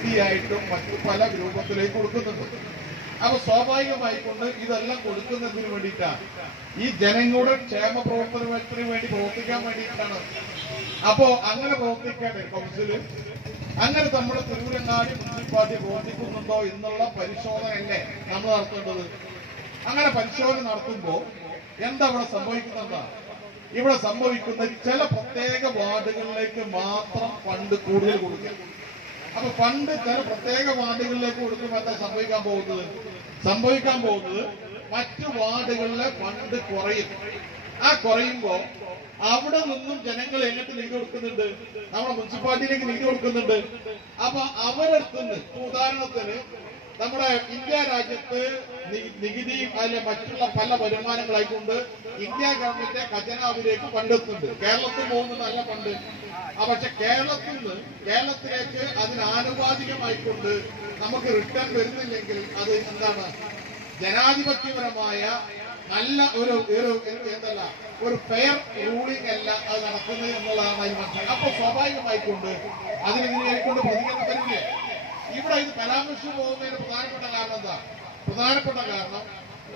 നികുതിയായിട്ടും മറ്റു പല രൂപത്തിലേക്ക് കൊടുക്കുന്നുണ്ട്. അപ്പൊ സ്വാഭാവികമായിക്കൊണ്ട് ഇതെല്ലാം കൊടുക്കുന്നതിന് വേണ്ടിയിട്ടാണ്, ഈ ജനങ്ങളുടെ ക്ഷേമ പ്രവർത്തനത്തിന് വേണ്ടി പ്രവർത്തിക്കാൻ വേണ്ടിയിട്ടാണ്. അപ്പോ അങ്ങനെ പ്രവർത്തിക്കേണ്ട കൗൺസില്, അങ്ങനെ നമ്മുടെ തിരുവരങ്ങാടി മുനിസിപ്പാലിറ്റി പ്രവർത്തിക്കുന്നുണ്ടോ എന്നുള്ള പരിശോധനയല്ലേ നമ്മൾ നടത്തേണ്ടത്. അങ്ങനെ പരിശോധന നടത്തുമ്പോ എന്താ ഇവിടെ സംഭവിക്കുന്നതാണ്, ഇവിടെ സംഭവിക്കുന്ന ചില പ്രത്യേക വാർഡുകളിലേക്ക് മാത്രം ഫണ്ട് കൂടുതൽ കൊടുക്കുക. അപ്പൊ ഫണ്ട് ചില പ്രത്യേക വാർഡുകളിലേക്ക് കൊടുക്കുമ്പോൾ എന്താ സംഭവിക്കാൻ പോകുന്നത് മറ്റു വാർഡുകളിലെ ഫണ്ട് കുറയും. ആ കുറയുമ്പോ അവിടെ നിന്നും ജനങ്ങൾ എങ്ങോട്ട് നികുതി കൊടുക്കുന്നുണ്ട്, നമ്മുടെ മുനിസിപ്പാലിറ്റിയിലേക്ക് നികുതി കൊടുക്കുന്നുണ്ട്. അപ്പൊ അവരെടുത്തുനിന്ന്, ഉദാഹരണത്തിന് നമ്മുടെ ഇന്ത്യ രാജ്യത്ത് നികുതിയും അതിലെ മറ്റുള്ള പല വരുമാനങ്ങളായിക്കൊണ്ട് ഇന്ത്യ ഗവൺമെന്റ് ഖജനാവിലേക്ക് ഫണ്ടെത്തുന്നുണ്ട്. കേരളത്തിൽ പോകുന്ന നല്ല ഫണ്ട്. പക്ഷെ കേരളത്തിലേക്ക് അതിന് ആനുപാതികമായിക്കൊണ്ട് നമുക്ക് റിട്ടേൺ വരുന്നില്ലെങ്കിൽ അത് എന്താണ്, ജനാധിപത്യപരമായ നല്ല ഒരു ഫെയർ റൂളിംഗ് അല്ല അത് നടക്കുന്നത് എന്നുള്ളതാണ് അതിന് മനസ്സിലാക്കുക. അപ്പൊ സ്വാഭാവികമായിക്കൊണ്ട് അതിനെതിരെക്കൊണ്ട് പ്രതികരണം വരില്ലേ. ഇവിടെ ഇത് പരാമർശിച്ചു പോകുന്നതിന് പ്രധാനപ്പെട്ട കാരണം എന്താ? പ്രധാനപ്പെട്ട കാരണം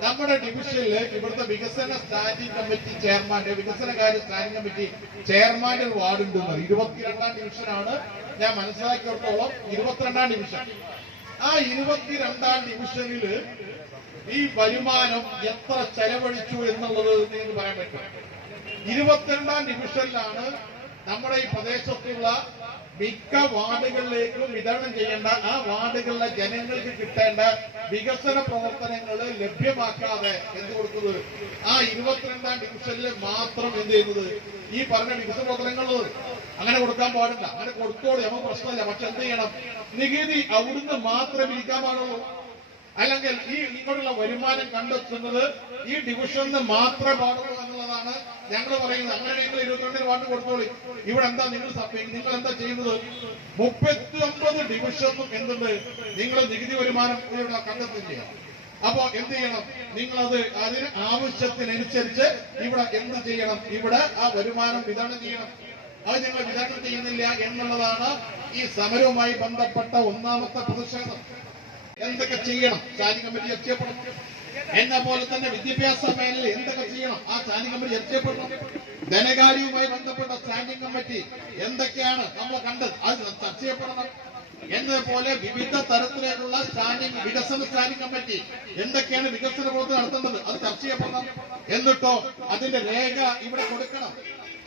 നമ്മുടെ ഡിവിഷനില് ഇവിടുത്തെ വികസന സ്റ്റാൻഡിംഗ് കമ്മിറ്റി ചെയർമാന്റെ, വികസനകാര്യ സ്റ്റാൻഡിംഗ് കമ്മിറ്റി ചെയർമാന്റെ ഒരു വാർഡുണ്ട്. 22ാം ഡിവിഷനാണ് ഞാൻ മനസ്സിലാക്കിയിടത്തോളം, 22ാം ഡിവിഷൻ. ആ 22ാം ഡിവിഷനില് ഈ വരുമാനം എത്ര ചെലവഴിച്ചു എന്നുള്ളത് നിങ്ങൾക്ക് പറയാൻ പറ്റും. 22ാം ഡിവിഷനിലാണ് നമ്മുടെ ഈ പ്രദേശത്തുള്ള മിക്ക വാർഡുകളിലേക്കും വിതരണം ചെയ്യേണ്ട, ആ വാർഡുകളിലെ ജനങ്ങൾക്ക് കിട്ടേണ്ട വികസന പ്രവർത്തനങ്ങൾ ലഭ്യമാക്കാതെ എന്ത് കൊടുക്കുന്നത്, ആ 22ാം ഡിവിഷനിൽ മാത്രം എന്ത് ചെയ്യുന്നത്, ഈ പറഞ്ഞ വികസന പ്രവർത്തനങ്ങൾ അങ്ങനെ കൊടുക്കാൻ പാടില്ല. അങ്ങനെ കൊടുത്തോളൂ, നമുക്ക് പ്രശ്നമില്ല. പക്ഷെ എന്ത് ചെയ്യണം, നികുതി അവിടുന്ന് മാത്രമേ ഇരിക്കാൻ പാടുള്ളൂ. അല്ലെങ്കിൽ ഈ ഇങ്ങോട്ടുള്ള വരുമാനം കണ്ടെത്തുന്നത് ഈ ഡിവിഷനിൽ മാത്രമേ പാടുള്ളൂ എന്നുള്ളതാണ് ഞങ്ങൾ പറയുന്നത്. അങ്ങനെ നിങ്ങൾ 22 വാർഡ് കൊടുത്തോളി. ഇവിടെ എന്താ നിങ്ങൾ എന്താ ചെയ്യുന്നത്, 39 ഡിവിഷനും എന്തുണ്ട്, നിങ്ങൾ നികുതി വരുമാനം ഇവിടെ കണ്ടെത്തുന്നില്ല. അപ്പൊ എന്ത് ചെയ്യണം, നിങ്ങളത് അതിന് ആവശ്യത്തിനനുസരിച്ച് ഇവിടെ എന്ത് ചെയ്യണം, ഇവിടെ ആ വരുമാനം വിതരണം ചെയ്യണം. അത് ഞങ്ങൾ വിതരണം ചെയ്യുന്നില്ല എന്നുള്ളതാണ് ഈ സമരവുമായി ബന്ധപ്പെട്ട ഒന്നാമത്തെ പ്രതിഷേധം. എന്തൊക്കെ ചെയ്യണം, സ്റ്റാൻഡിംഗ് കമ്മിറ്റി ചർച്ച ചെയ്യപ്പെടണം. എന്ന പോലെ തന്നെ വിദ്യാഭ്യാസ മേഖലയിൽ എന്തൊക്കെ ചെയ്യണം, ആ സ്റ്റാൻഡിംഗ് കമ്മിറ്റി ചർച്ച ചെയ്യപ്പെടണം. ധനകാര്യവുമായി ബന്ധപ്പെട്ട സ്റ്റാൻഡിംഗ് കമ്മിറ്റി എന്തൊക്കെയാണ് നമ്മൾ കണ്ടത്, അത് ചർച്ച ചെയ്യപ്പെടണം. എന്നതുപോലെ വിവിധ തരത്തിലേക്കുള്ള വികസന സ്റ്റാൻഡിംഗ് കമ്മിറ്റി എന്തൊക്കെയാണ് വികസന പ്രവർത്തനം നടത്തേണ്ടത്, അത് ചർച്ച ചെയ്യപ്പെടണം. എന്നിട്ടോ അതിന്റെ രേഖ ഇവിടെ കൊടുക്കണം.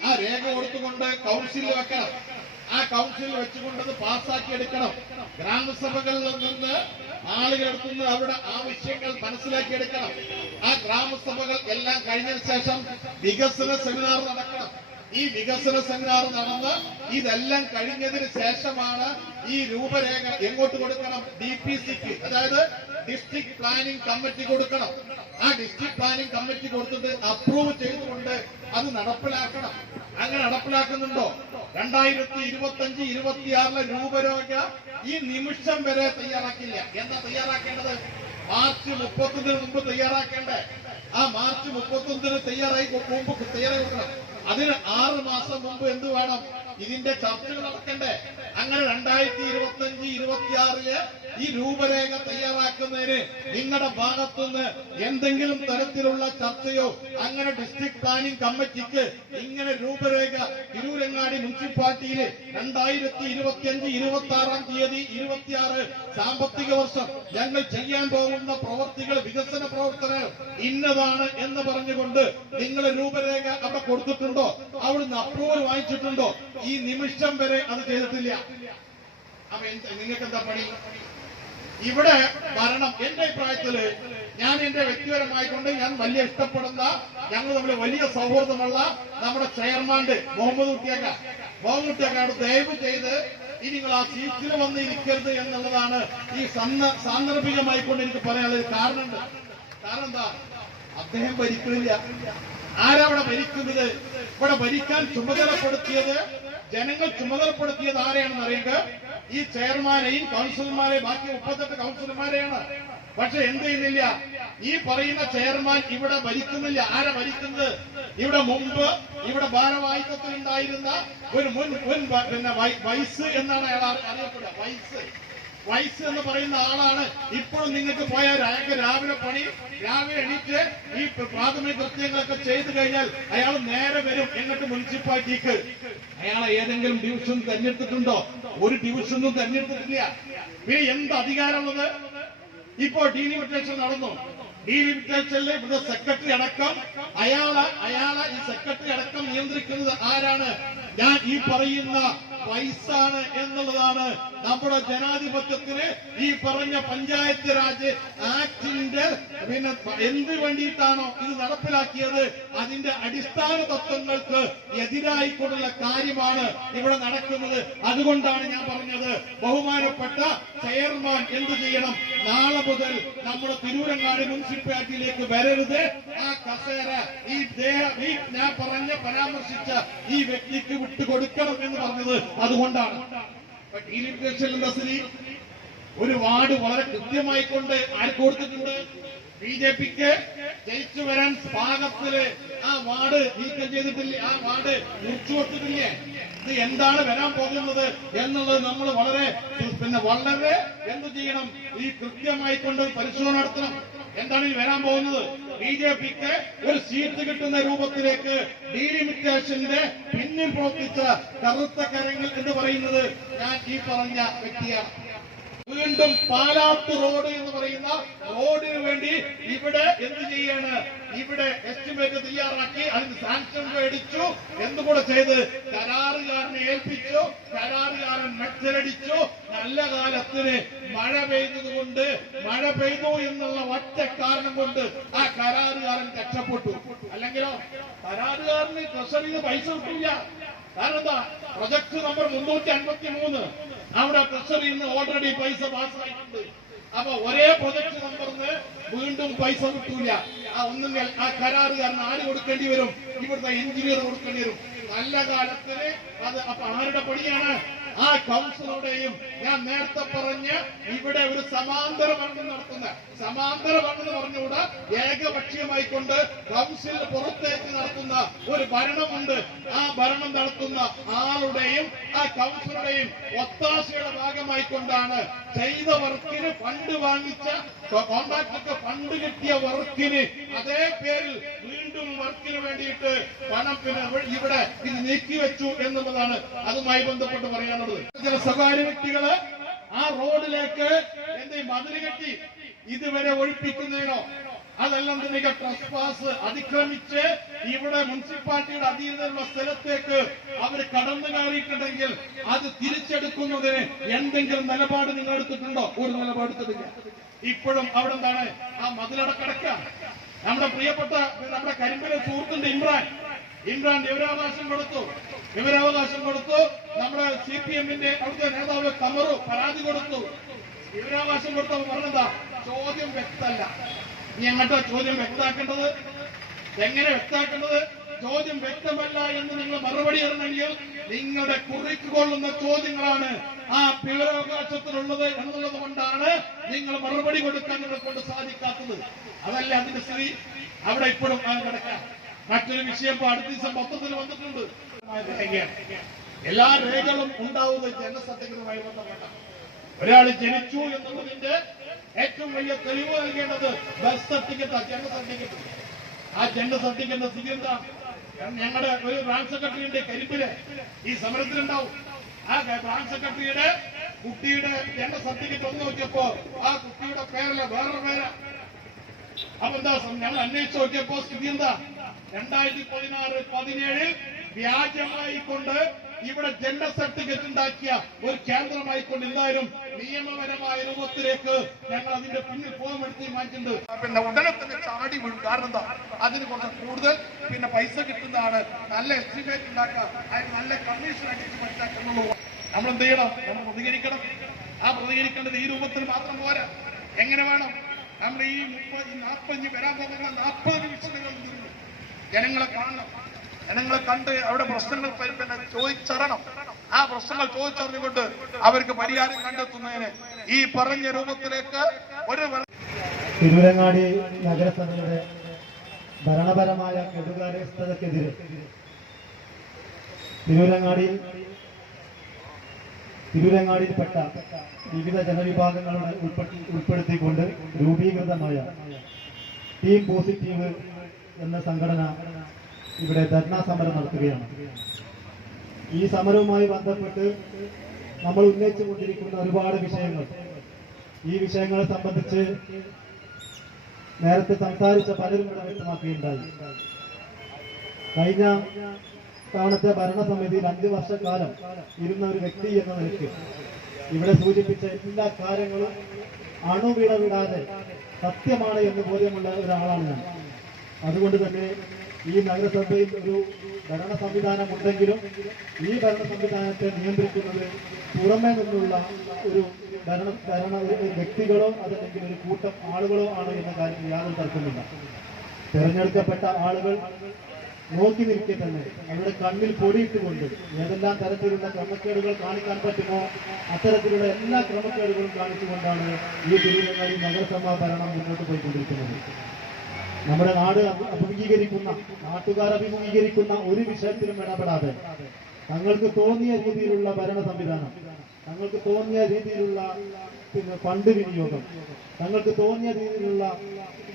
ആ രേഖ കൊടുത്തുകൊണ്ട് കൗൺസിലിൽ വെക്കണം. ആ കൗൺസിലിൽ വെച്ചുകൊണ്ടത് പാസ്സാക്കി എടുക്കണം. ഗ്രാമസഭകളിൽ നിന്ന് ആളുകളെടുത്തുനിന്ന് അവരുടെ ആവശ്യങ്ങൾ മനസ്സിലാക്കിയെടുക്കണം. ആ ഗ്രാമസഭകൾ എല്ലാം കഴിഞ്ഞതിന് ശേഷം വികസന സെമിനാർ നടക്കണം. ഈ വികസന സെമിനാർ നടന്ന് ഇതെല്ലാം കഴിഞ്ഞതിന് ശേഷമാണ് ഈ രൂപരേഖ എങ്ങോട്ട് കൊടുക്കണം, DPCക്ക്, അതായത് ഡിസ്ട്രിക്ട് പ്ലാനിംഗ് കമ്മിറ്റി കൊടുക്കണം. ആ ഡിസ്ട്രിക്ട് പ്ലാനിംഗ് കമ്മിറ്റി കൊടുത്തിട്ട് അപ്രൂവ് ചെയ്തുകൊണ്ട് അത് നടപ്പിലാക്കണം. അങ്ങനെ നടപ്പിലാക്കുന്നുണ്ടോ? 2025-26 രൂപരേഖ ഈ നിമിഷം വരെ തയ്യാറാക്കില്ല. എന്താ തയ്യാറാക്കേണ്ടത്? മാർച്ച് 31 മുമ്പ് തയ്യാറാക്കേണ്ടേ. ആ മാർച്ച് 31 തയ്യാറായി കൊടുക്കണം. അതിന് 6 മാസം മുമ്പ് എന്ത് വേണം, ഇതിന്റെ ചർച്ചകൾ നടക്കണ്ടേ. അങ്ങനെ 2025-26 ഈ രൂപരേഖ തയ്യാറാക്കുന്നതിന് നിങ്ങളുടെ ഭാഗത്തുനിന്ന് എന്തെങ്കിലും തരത്തിലുള്ള ചർച്ചയോ, അങ്ങനെ ഡിസ്ട്രിക്ട് പ്ലാനിംഗ് കമ്മിറ്റിക്ക് ഇങ്ങനെ രൂപരേഖ തിരൂരങ്ങാടി മുനിസിപ്പാലിറ്റിയില് 2025-26 തീയതി 26 സാമ്പത്തിക വർഷം ഞങ്ങൾ ചെയ്യാൻ പോകുന്ന പ്രവർത്തികൾ, വികസന പ്രവർത്തനങ്ങൾ ഇന്നതാണ് എന്ന് പറഞ്ഞുകൊണ്ട് നിങ്ങൾ രൂപരേഖ അവിടെ കൊടുത്തിട്ടുണ്ടോ? അവിടുന്ന് അപ്രൂവൽ വാങ്ങിച്ചിട്ടുണ്ടോ? ഈ നിമിഷം വരെ അത് ചെയ്തിട്ടില്ല. അപ്പൊ നിങ്ങൾക്ക് എന്താ പണി? ഇവിടെ ഭരണം, എന്റെ അഭിപ്രായത്തില്, ഞാൻ എന്റെ വ്യക്തിപരമായിക്കൊണ്ട് ഞാൻ വലിയ ഇഷ്ടപ്പെടുന്ന, ഞങ്ങൾ തമ്മിൽ വലിയ സൗഹൃദമുള്ള നമ്മുടെ ചെയർമാന്റെ മുഹമ്മദ് കുട്ടിയാക്കാട് ദയവ് ചെയ്ത് ഇനി നിങ്ങൾ ആ സീറ്റിൽ വന്ന് ഇരിക്കരുത് എന്നുള്ളതാണ് ഈ സാന്ദർഭികമായിക്കൊണ്ട് എനിക്ക് പറയാനുള്ള കാരണമുണ്ട്. കാരണം എന്താ, അദ്ദേഹം ഭരിക്കുന്നില്ല. ആരവിടെ ഭരിക്കുന്നത്? ഇവിടെ ഭരിക്കാൻ ചുമതലപ്പെടുത്തിയത്, ജനങ്ങൾ ചുമതലപ്പെടുത്തിയത് ആരെയാണെന്ന് അറിയുക, ഈ ചെയർമാനെയും കൗൺസിലർമാരെയും ബാക്കി 38 കൗൺസിലർമാരെയാണ്. പക്ഷെ എന്ത് ചെയ്യുന്നില്ല, ഈ പറയുന്ന ചെയർമാൻ ഇവിടെ ഭരിക്കുന്നില്ല. ആരാ ഭരിക്കുന്നത്? ഇവിടെ മുമ്പ് ഇവിടെ ഭാരവാഹിത്വത്തിലുണ്ടായിരുന്ന ഒരു മുൻ വൈസ് എന്നാണ് അയാൾ അറിയപ്പെടുക. വൈസ് എന്ന് പറയുന്ന ആളാണ് ഇപ്പോഴും നിങ്ങൾക്ക് പോയാൽ അയാൾക്ക് രാവിലെ എണീറ്റ് ഈ പ്രാഥമിക കൃത്യങ്ങളൊക്കെ ചെയ്തു കഴിഞ്ഞാൽ അയാൾ നേരെ വരും എന്നിട്ട് മുനിസിപ്പാലിറ്റിക്ക്. അയാളെ ഏതെങ്കിലും ഡിവിഷൻ തെരഞ്ഞെടുത്തിട്ടുണ്ടോ? ഒരു ഡിവിഷനും തെരഞ്ഞെടുത്തിട്ടില്ല. പിന്നെ എന്ത് അധികാരമുള്ളത്? ഇപ്പോ ഡീലിമിറ്റേഷൻ നടന്നു. ഡീലിമിറ്റേഷനിലെ ഇവിടെ സെക്രട്ടറി അടക്കം അയാളെ ഈ സെക്രട്ടറി അടക്കം നിയന്ത്രിക്കുന്നത് ആരാണ്? ഞാൻ ഈ പറയുന്ന വൈസാണ് എന്നുള്ളതാണ് നമ്മുടെ ജനാധിപത്യത്തിന് ഈ പറഞ്ഞ പഞ്ചായത്ത് രാജ് ആക്ടിന്റെ പിന്നെ എന്ത് വേണ്ടിയിട്ടാണോ ഇത് നടപ്പിലാക്കിയത് അതിന്റെ അടിസ്ഥാന തത്വങ്ങൾക്ക് എതിരായിക്കൊണ്ടുള്ള കാര്യമാണ് ഇവിടെ നടക്കുന്നത്. അതുകൊണ്ടാണ് ഞാൻ പറഞ്ഞത്, ബഹുമാനപ്പെട്ട ചെയർമാൻ എന്ത് ചെയ്യണം? നാളെ മുതൽ നമ്മുടെ തിരൂരങ്ങാടി മുനിസിപ്പാലിറ്റിയിലേക്ക് വരരുത്. ആ കസേര ഈ ഞാൻ പരാമർശിച്ച ഈ വ്യക്തിക്ക് വിട്ടുകൊടുക്കണം എന്ന് പറഞ്ഞത് അതുകൊണ്ടാണ്. ഒരു വാർഡ് വളരെ കൃത്യമായിക്കൊണ്ട് ആർക്ക് കൊടുത്തിട്ടുണ്ട്? ബിജെപിക്ക് ജയിച്ചു വരാൻ പാകത്തില് ആ വാർഡ് നീക്കം ചെയ്തിട്ടില്ല, ആ വാർഡ് മുറിച്ചു കൊടുത്തിട്ടില്ലേ? ഇത് എന്താണ് വരാൻ പോകുന്നത് എന്നുള്ളത് നമ്മൾ വളരെ എന്ത് ചെയ്യണം? ഈ കൃത്യമായിക്കൊണ്ട് പരിശോധന നടത്തണം. എന്താണ് ഈ വരാൻ പോകുന്നത്? ബിജെപിക്ക് ഒരു സീറ്റ് കിട്ടുന്ന രൂപത്തിലേക്ക് ഡീലിമിറ്റേഷന്റെ പിന്നിൽ പ്രവർത്തിച്ച കറുത്ത കരങ്ങൾ എന്ന് പറയുന്നത് ഞാൻ ഈ പറഞ്ഞ വ്യക്തിയാണ്. വീണ്ടും പാലാത്ത് റോഡ് എന്ന് പറയുന്ന റോഡിന് വേണ്ടി ഇവിടെ എന്ത് ചെയ്യാണ്? ഇവിടെ എസ്റ്റിമേറ്റ് തയ്യാറാക്കി അതിന് സാങ്ഷൻ മേടിച്ചു, എന്തുകൂടെ ചെയ്ത് കരാറുകാരനെ ഏൽപ്പിച്ചു. കരാറുകാരൻ മെച്ചലടിച്ചു. നല്ല കാലത്തിന് മഴ പെയ്തു എന്നുള്ള ഒറ്റ കാരണം കൊണ്ട് ആ കരാറുകാരൻ രക്ഷപ്പെട്ടു. അല്ലെങ്കിലോ കരാറുകാരന് ട്രഷറിയിൽ പൈസ കിട്ടില്ല. കാരണം എന്താ? പ്രൊജക്ട് നമ്പർ 353 അവിടെ ട്രഷറിയിൽ നിന്ന് ഓൾറെഡി പൈസ പാസ്സായിട്ടുണ്ട്. അപ്പൊ ഒരേ പ്രൊജക്ട് നമ്പറിന് വീണ്ടും പൈസ കിട്ടൂല. ഒന്നുകിൽ ആ കരാറുകാരന് ആര് കൊടുക്കേണ്ടി വരും? ഇവിടുത്തെ എഞ്ചിനീയർ കൊടുക്കേണ്ടി വരും. നല്ല കാലത്തിന് അത് അപ്പൊ ആരുടെ പണിയാണ്? ആ കൗൺസിലുടെയും ഞാൻ നേരത്തെ പറഞ്ഞ് ഇവിടെ ഒരു സമാന്തര ഭരണം നടത്തുന്ന പറഞ്ഞുകൂടാ, ഏകപക്ഷീയമായിക്കൊണ്ട് കൗൺസിലിന് പുറത്തേക്ക് നടത്തുന്ന ഒരു ഭരണമുണ്ട്. ആ ഭരണം നടത്തുന്ന ആളുടെയും ആ കൗൺസിലുടെയും ഒത്താശയുടെ ഭാഗമായിക്കൊണ്ടാണ് ചെയ്ത വർക്കിന് ഫണ്ട് വാങ്ങിച്ച കോൺട്രാക്ടർക്ക് ഫണ്ട് കിട്ടിയ വർക്കിന് അതേ പേരിൽ വീണ്ടും വർക്കിന് വേണ്ടിയിട്ട് പണം ഇവിടെ ഇത് നീക്കിവെച്ചു എന്നുള്ളതാണ് അതുമായി ബന്ധപ്പെട്ട് പറയാനുള്ളത്. ചില സ്വകാര്യ വ്യക്തികള് ആ റോഡിലേക്ക് മതില് കെട്ടി ഇതുവരെ ഒഴിപ്പിക്കുന്നതിനോ അതെല്ലാം തന്നെ ട്രസ്പാസ് അതിക്രമിച്ച് ഇവിടെ മുനിസിപ്പാലിറ്റിയുടെ അധീനതയിലുള്ള സ്ഥലത്തേക്ക് അവർ കടന്നു കയറിയിട്ടുണ്ടെങ്കിൽ അത് തിരിച്ചെടുക്കുന്നതിന് എന്തെങ്കിലും നിലപാട് നിങ്ങൾ എടുത്തിട്ടുണ്ടോ? ഒരു നിലപാട് എടുത്തിട്ടില്ല. ഇപ്പോഴും അവിടെ എന്താണ്? ആ മതിലടക്കടക്ക നമ്മുടെ പ്രിയപ്പെട്ട നമ്മുടെ കരിമ്പിലെ സുഹൃത്തിന്റെ ഇമ്രാൻ വിവരാവകാശം കൊടുത്തു. നമ്മുടെ CPM-ന്റെ അവിടുത്തെ നേതാവ് കമറു പരാതി കൊടുത്തു. വിവരാവകാശം കൊടുത്തപ്പോൾ പറഞ്ഞെന്താ? ചോദ്യം വ്യക്തമല്ല. നീ എങ്ങോട്ടാ ചോദ്യം വ്യക്തമാക്കേണ്ടത്? എങ്ങനെ വ്യക്തമാക്കേണ്ടത്? ചോദ്യം വ്യക്തമല്ല എന്ന് നിങ്ങൾ മറുപടി തരണമെങ്കിൽ നിങ്ങളുടെ കുറിക്ക് കൊള്ളുന്ന ചോദ്യങ്ങളാണ് ആ വിവരാവകാശത്തിലുള്ളത് എന്നുള്ളത് കൊണ്ടാണ് നിങ്ങൾ മറുപടി കൊടുക്കാൻ നിങ്ങളെ കൊണ്ട് സാധിക്കാത്തത്. അതല്ല അതിന്റെ സ്ഥിതി. അവിടെ ഇപ്പോഴും കിടക്കാം. മറ്റൊരു വിഷയം ഇപ്പൊ അടുത്ത ദിവസം മൊത്തത്തിൽ വന്നിട്ടുണ്ട്. എല്ലാ രേഖകളും ഉണ്ടാവുന്നത് ജനസർട്ടിഫിക്കറ്റുമായി ബന്ധപ്പെട്ട ഒരാൾ ജനിച്ചു എന്നുള്ളതിന്റെ ഏറ്റവും വലിയ തെളിവ് നൽകേണ്ടത് ബർത്ത് സർട്ടിഫിക്കറ്റ്, ജനന സർട്ടിഫിക്കറ്റ്. ആ ജനന സർട്ടിഫിക്കറ്റിന്റെ സ്ഥിതി എന്താ? ഞങ്ങളുടെ ഒരു ബ്രാഞ്ച് സെക്രട്ടറിയുടെ കരിമ്പില് ഈ സമരത്തിലുണ്ടാവും. ആ ബ്രാഞ്ച് സെക്രട്ടറിയുടെ കുട്ടിയുടെ ജനന സർട്ടിഫിക്കറ്റ് ഒന്ന് നോക്കിയപ്പോ ആ കുട്ടിയുടെ പേരല്ല വേറൊരു പേര്. അപ്പൊ എന്താ ഞങ്ങൾ അന്വേഷിച്ച് നോക്കിയപ്പോ സ്ഥിതി എന്താ? 2016-17 വ്യാജമായിക്കൊണ്ട് ഇവിടെ ജനന സർട്ടിഫിക്കറ്റ് ഉണ്ടാക്കിയ ഒരു കേന്ദ്രമായിക്കൊണ്ട് എന്തായാലും നിയമപരമായ രൂപത്തിലേക്ക് ഞങ്ങൾ അതിന്റെ പിന്നിൽ പോകാൻ തീരുമാനിച്ചിട്ടുണ്ട്. പിന്നെ ഉടനെ തന്നെ ചാടി വീഴും. കാരണം എന്താ? അതിന് കുറച്ച് കൂടുതൽ പൈസ കിട്ടുന്നതാണ്. നല്ല എസ്റ്റിമേറ്റ് ഉണ്ടാക്കുക, അതിന് നല്ല കമ്മീഷൻ അടിച്ച് മനസ്സിലാക്കുന്നുള്ളൂ. നമ്മൾ എന്ത് ചെയ്യണം? നമ്മൾ പ്രതികരിക്കണം. ആ പ്രതികരിക്കേണ്ടത് ഈ രൂപത്തിൽ മാത്രം പോരാ. എങ്ങനെ വേണം? നമ്മൾ ഈ 40 വരാൻ പോകുന്ന 40 നിമിഷങ്ങൾ ജനങ്ങളെ കാണണം. ജനങ്ങളെ കണ്ട് അവിടെ പ്രശ്നങ്ങൾ ചോദിച്ചറിയണം. ആ പ്രശ്നങ്ങൾ ചോദിച്ചറിഞ്ഞുകൊണ്ട് അവർക്ക് പരിഹാരം കണ്ടെത്തുന്നതിന് ഈ പറഞ്ഞ രൂപത്തിലേക്ക് ഒരു തിരൂരങ്ങാടി നഗരസഭയുടെ ഭരണപരമായ കെടുകാര്യസ്ഥതക്കെതിരെ തിരൂരങ്ങാടിയിൽ തിരൂരങ്ങാടിയിൽപ്പെട്ട വിവിധ ജനവിഭാഗങ്ങളുടെ ഉൾപ്പെടുത്തിക്കൊണ്ട് രൂപീകൃതമായ ടീം പോസിറ്റീവ് എന്ന സംഘടന ഇവിടെ ധർണാ സമരം നടത്തുകയാണ്. ഈ സമരവുമായി ബന്ധപ്പെട്ട് നമ്മൾ ഉന്നയിച്ചുകൊണ്ടിരിക്കുന്ന ഒരുപാട് വിഷയങ്ങൾ, ഈ വിഷയങ്ങളെ സംബന്ധിച്ച് നേരത്തെ സംസാരിച്ച പലരും ഇവിടെ വ്യക്തമാക്കുകയുണ്ടായി. കഴിഞ്ഞ തവണത്തെ ഭരണസമിതിയിൽ 5 വർഷക്കാലം ഇരുന്ന ഒരു വ്യക്തി എന്ന നിലയ്ക്ക് ഇവിടെ സൂചിപ്പിച്ച എല്ലാ കാര്യങ്ങളും അണുവിടവിടാതെ സത്യമാണ് എന്ന് ബോധ്യമുള്ള ഒരാളാണ് ഞാൻ. അതുകൊണ്ട് തന്നെ ഈ നഗരസഭയിൽ ഒരു ഭരണ സംവിധാനം ഉണ്ടെങ്കിലും ഈ ഭരണ സംവിധാനത്തെ നിയന്ത്രിക്കുന്നത് പുറമേ നിന്നുള്ള ഒരു വ്യക്തികളോ അതല്ലെങ്കിൽ ഒരു കൂട്ടം ആളുകളോ ആണ് എന്ന കാര്യത്തിൽ യാതൊരു തർക്കമില്ല. തെരഞ്ഞെടുക്കപ്പെട്ട ആളുകൾ നോക്കി നിൽക്കെ തന്നെ അവരുടെ കണ്ണിൽ പൊടിയിട്ടുകൊണ്ട് ഏതെല്ലാം തരത്തിലുള്ള ക്രമക്കേടുകൾ കാണിക്കാൻ പറ്റുമോ അത്തരത്തിലുള്ള എല്ലാ ക്രമക്കേടുകളും കാണിച്ചുകൊണ്ടാണ് ഈ തിരൂരങ്ങാടി നഗരസഭാ ഭരണം മുന്നോട്ട് പോയിക്കൊണ്ടിരിക്കുന്നത്. നമ്മുടെ നാട് അഭിമുഖീകരിക്കുന്ന, നാട്ടുകാർ അഭിമുഖീകരിക്കുന്ന ഒരു വിഷയത്തിലും ഇടപെടാതെ തങ്ങൾക്ക് തോന്നിയ രീതിയിലുള്ള ഭരണ സംവിധാനം, തങ്ങൾക്ക് തോന്നിയ രീതിയിലുള്ള ഫണ്ട് വിനിയോഗം, തങ്ങൾക്ക് തോന്നിയ രീതിയിലുള്ള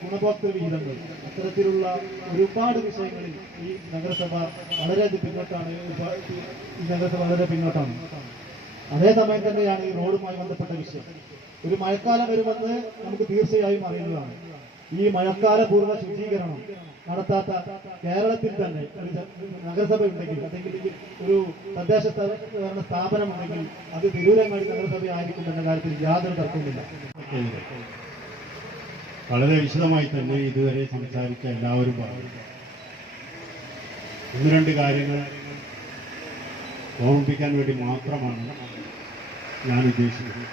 ഗുണഭോക്തൃ വിഹിതങ്ങൾ, അത്തരത്തിലുള്ള ഒരുപാട് വിഷയങ്ങളിൽ ഈ നഗരസഭ വളരെയധികം പിന്നോട്ടാണ്. ഈ നഗരസഭ വളരെ പിന്നോട്ടാണ്. അതേസമയം തന്നെയാണ് ഈ റോഡുമായി ബന്ധപ്പെട്ട വിഷയം. ഒരു മഴക്കാലം വരുമെന്ന് നമുക്ക് തീർച്ചയായും അറിയുന്നതാണ്. ഈ മഴക്കാലപൂർവ്വ ശുചീകരണം നടത്താത്ത കേരളത്തിൽ തന്നെ ഒരു നഗരസഭ ഉണ്ടെങ്കിൽ, അല്ലെങ്കിൽ ഒരു തദ്ദേശ ഭരണ സ്ഥാപനം ഉണ്ടെങ്കിൽ അത് തിരൂരങ്ങാടി നഗരസഭ ആയിരിക്കും എന്ന കാര്യത്തിൽ യാതൊരു തർക്കവുമില്ല. വളരെ വിശദമായി തന്നെ ഇതുവരെ സംസാരിച്ച എല്ലാവരും പറഞ്ഞു. 1-2 കാര്യങ്ങൾ ഓർമ്മിപ്പിക്കാൻ വേണ്ടി മാത്രമാണ് ഞാൻ ഉദ്ദേശിക്കുന്നത്.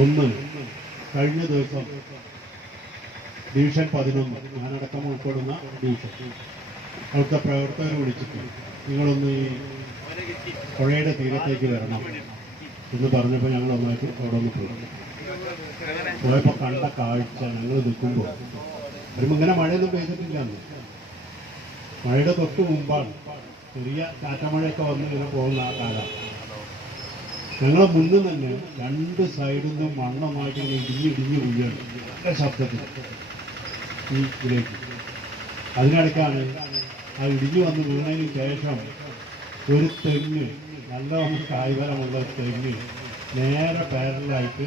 ഒന്ന്, കഴിഞ്ഞ ദിവസം ഡിവിഷൻ 11, ഞാനടക്കം ഉൾപ്പെടുന്ന ഡിവിഷൻ, അവിടുത്തെ പ്രവർത്തകർ വിളിച്ചിട്ട് നിങ്ങളൊന്ന് ഈ പുഴയുടെ തീരത്തേക്ക് വരണം എന്ന് പറഞ്ഞപ്പോൾ ഞങ്ങൾ ഒന്നായിട്ട് അവിടെ ഒന്ന് പോയപ്പോൾ കണ്ട കാഴ്ച, ഞങ്ങൾ നിൽക്കുമ്പോൾ വരുമ്പോൾ ഇങ്ങനെ മഴയൊന്നും പെയ്തിട്ടില്ല. അന്ന് മഴയുടെ തൊട്ട് മുമ്പാണ്, ചെറിയ കാറ്റമഴയൊക്കെ വന്ന് ഇങ്ങനെ പോകുന്ന ആ കാലം. ഞങ്ങളെ മുന്നിൽ തന്നെ 2 സൈഡിൽ നിന്നും മണ്ണൊന്നായിട്ട് ഇടിഞ്ഞിടിഞ്ഞ് വീഴാണ് നല്ല ശബ്ദത്തിൽ ഈ ഇതിലേക്ക്. അതിനിടയ്ക്കാണ് ആ ഇടിഞ്ഞു വന്ന് വീണതിന് ശേഷം ഒരു തെങ്ങ്, നല്ല കായ്ഫലമുള്ള തെങ്ങ് നേരെ പാരലായിട്ട്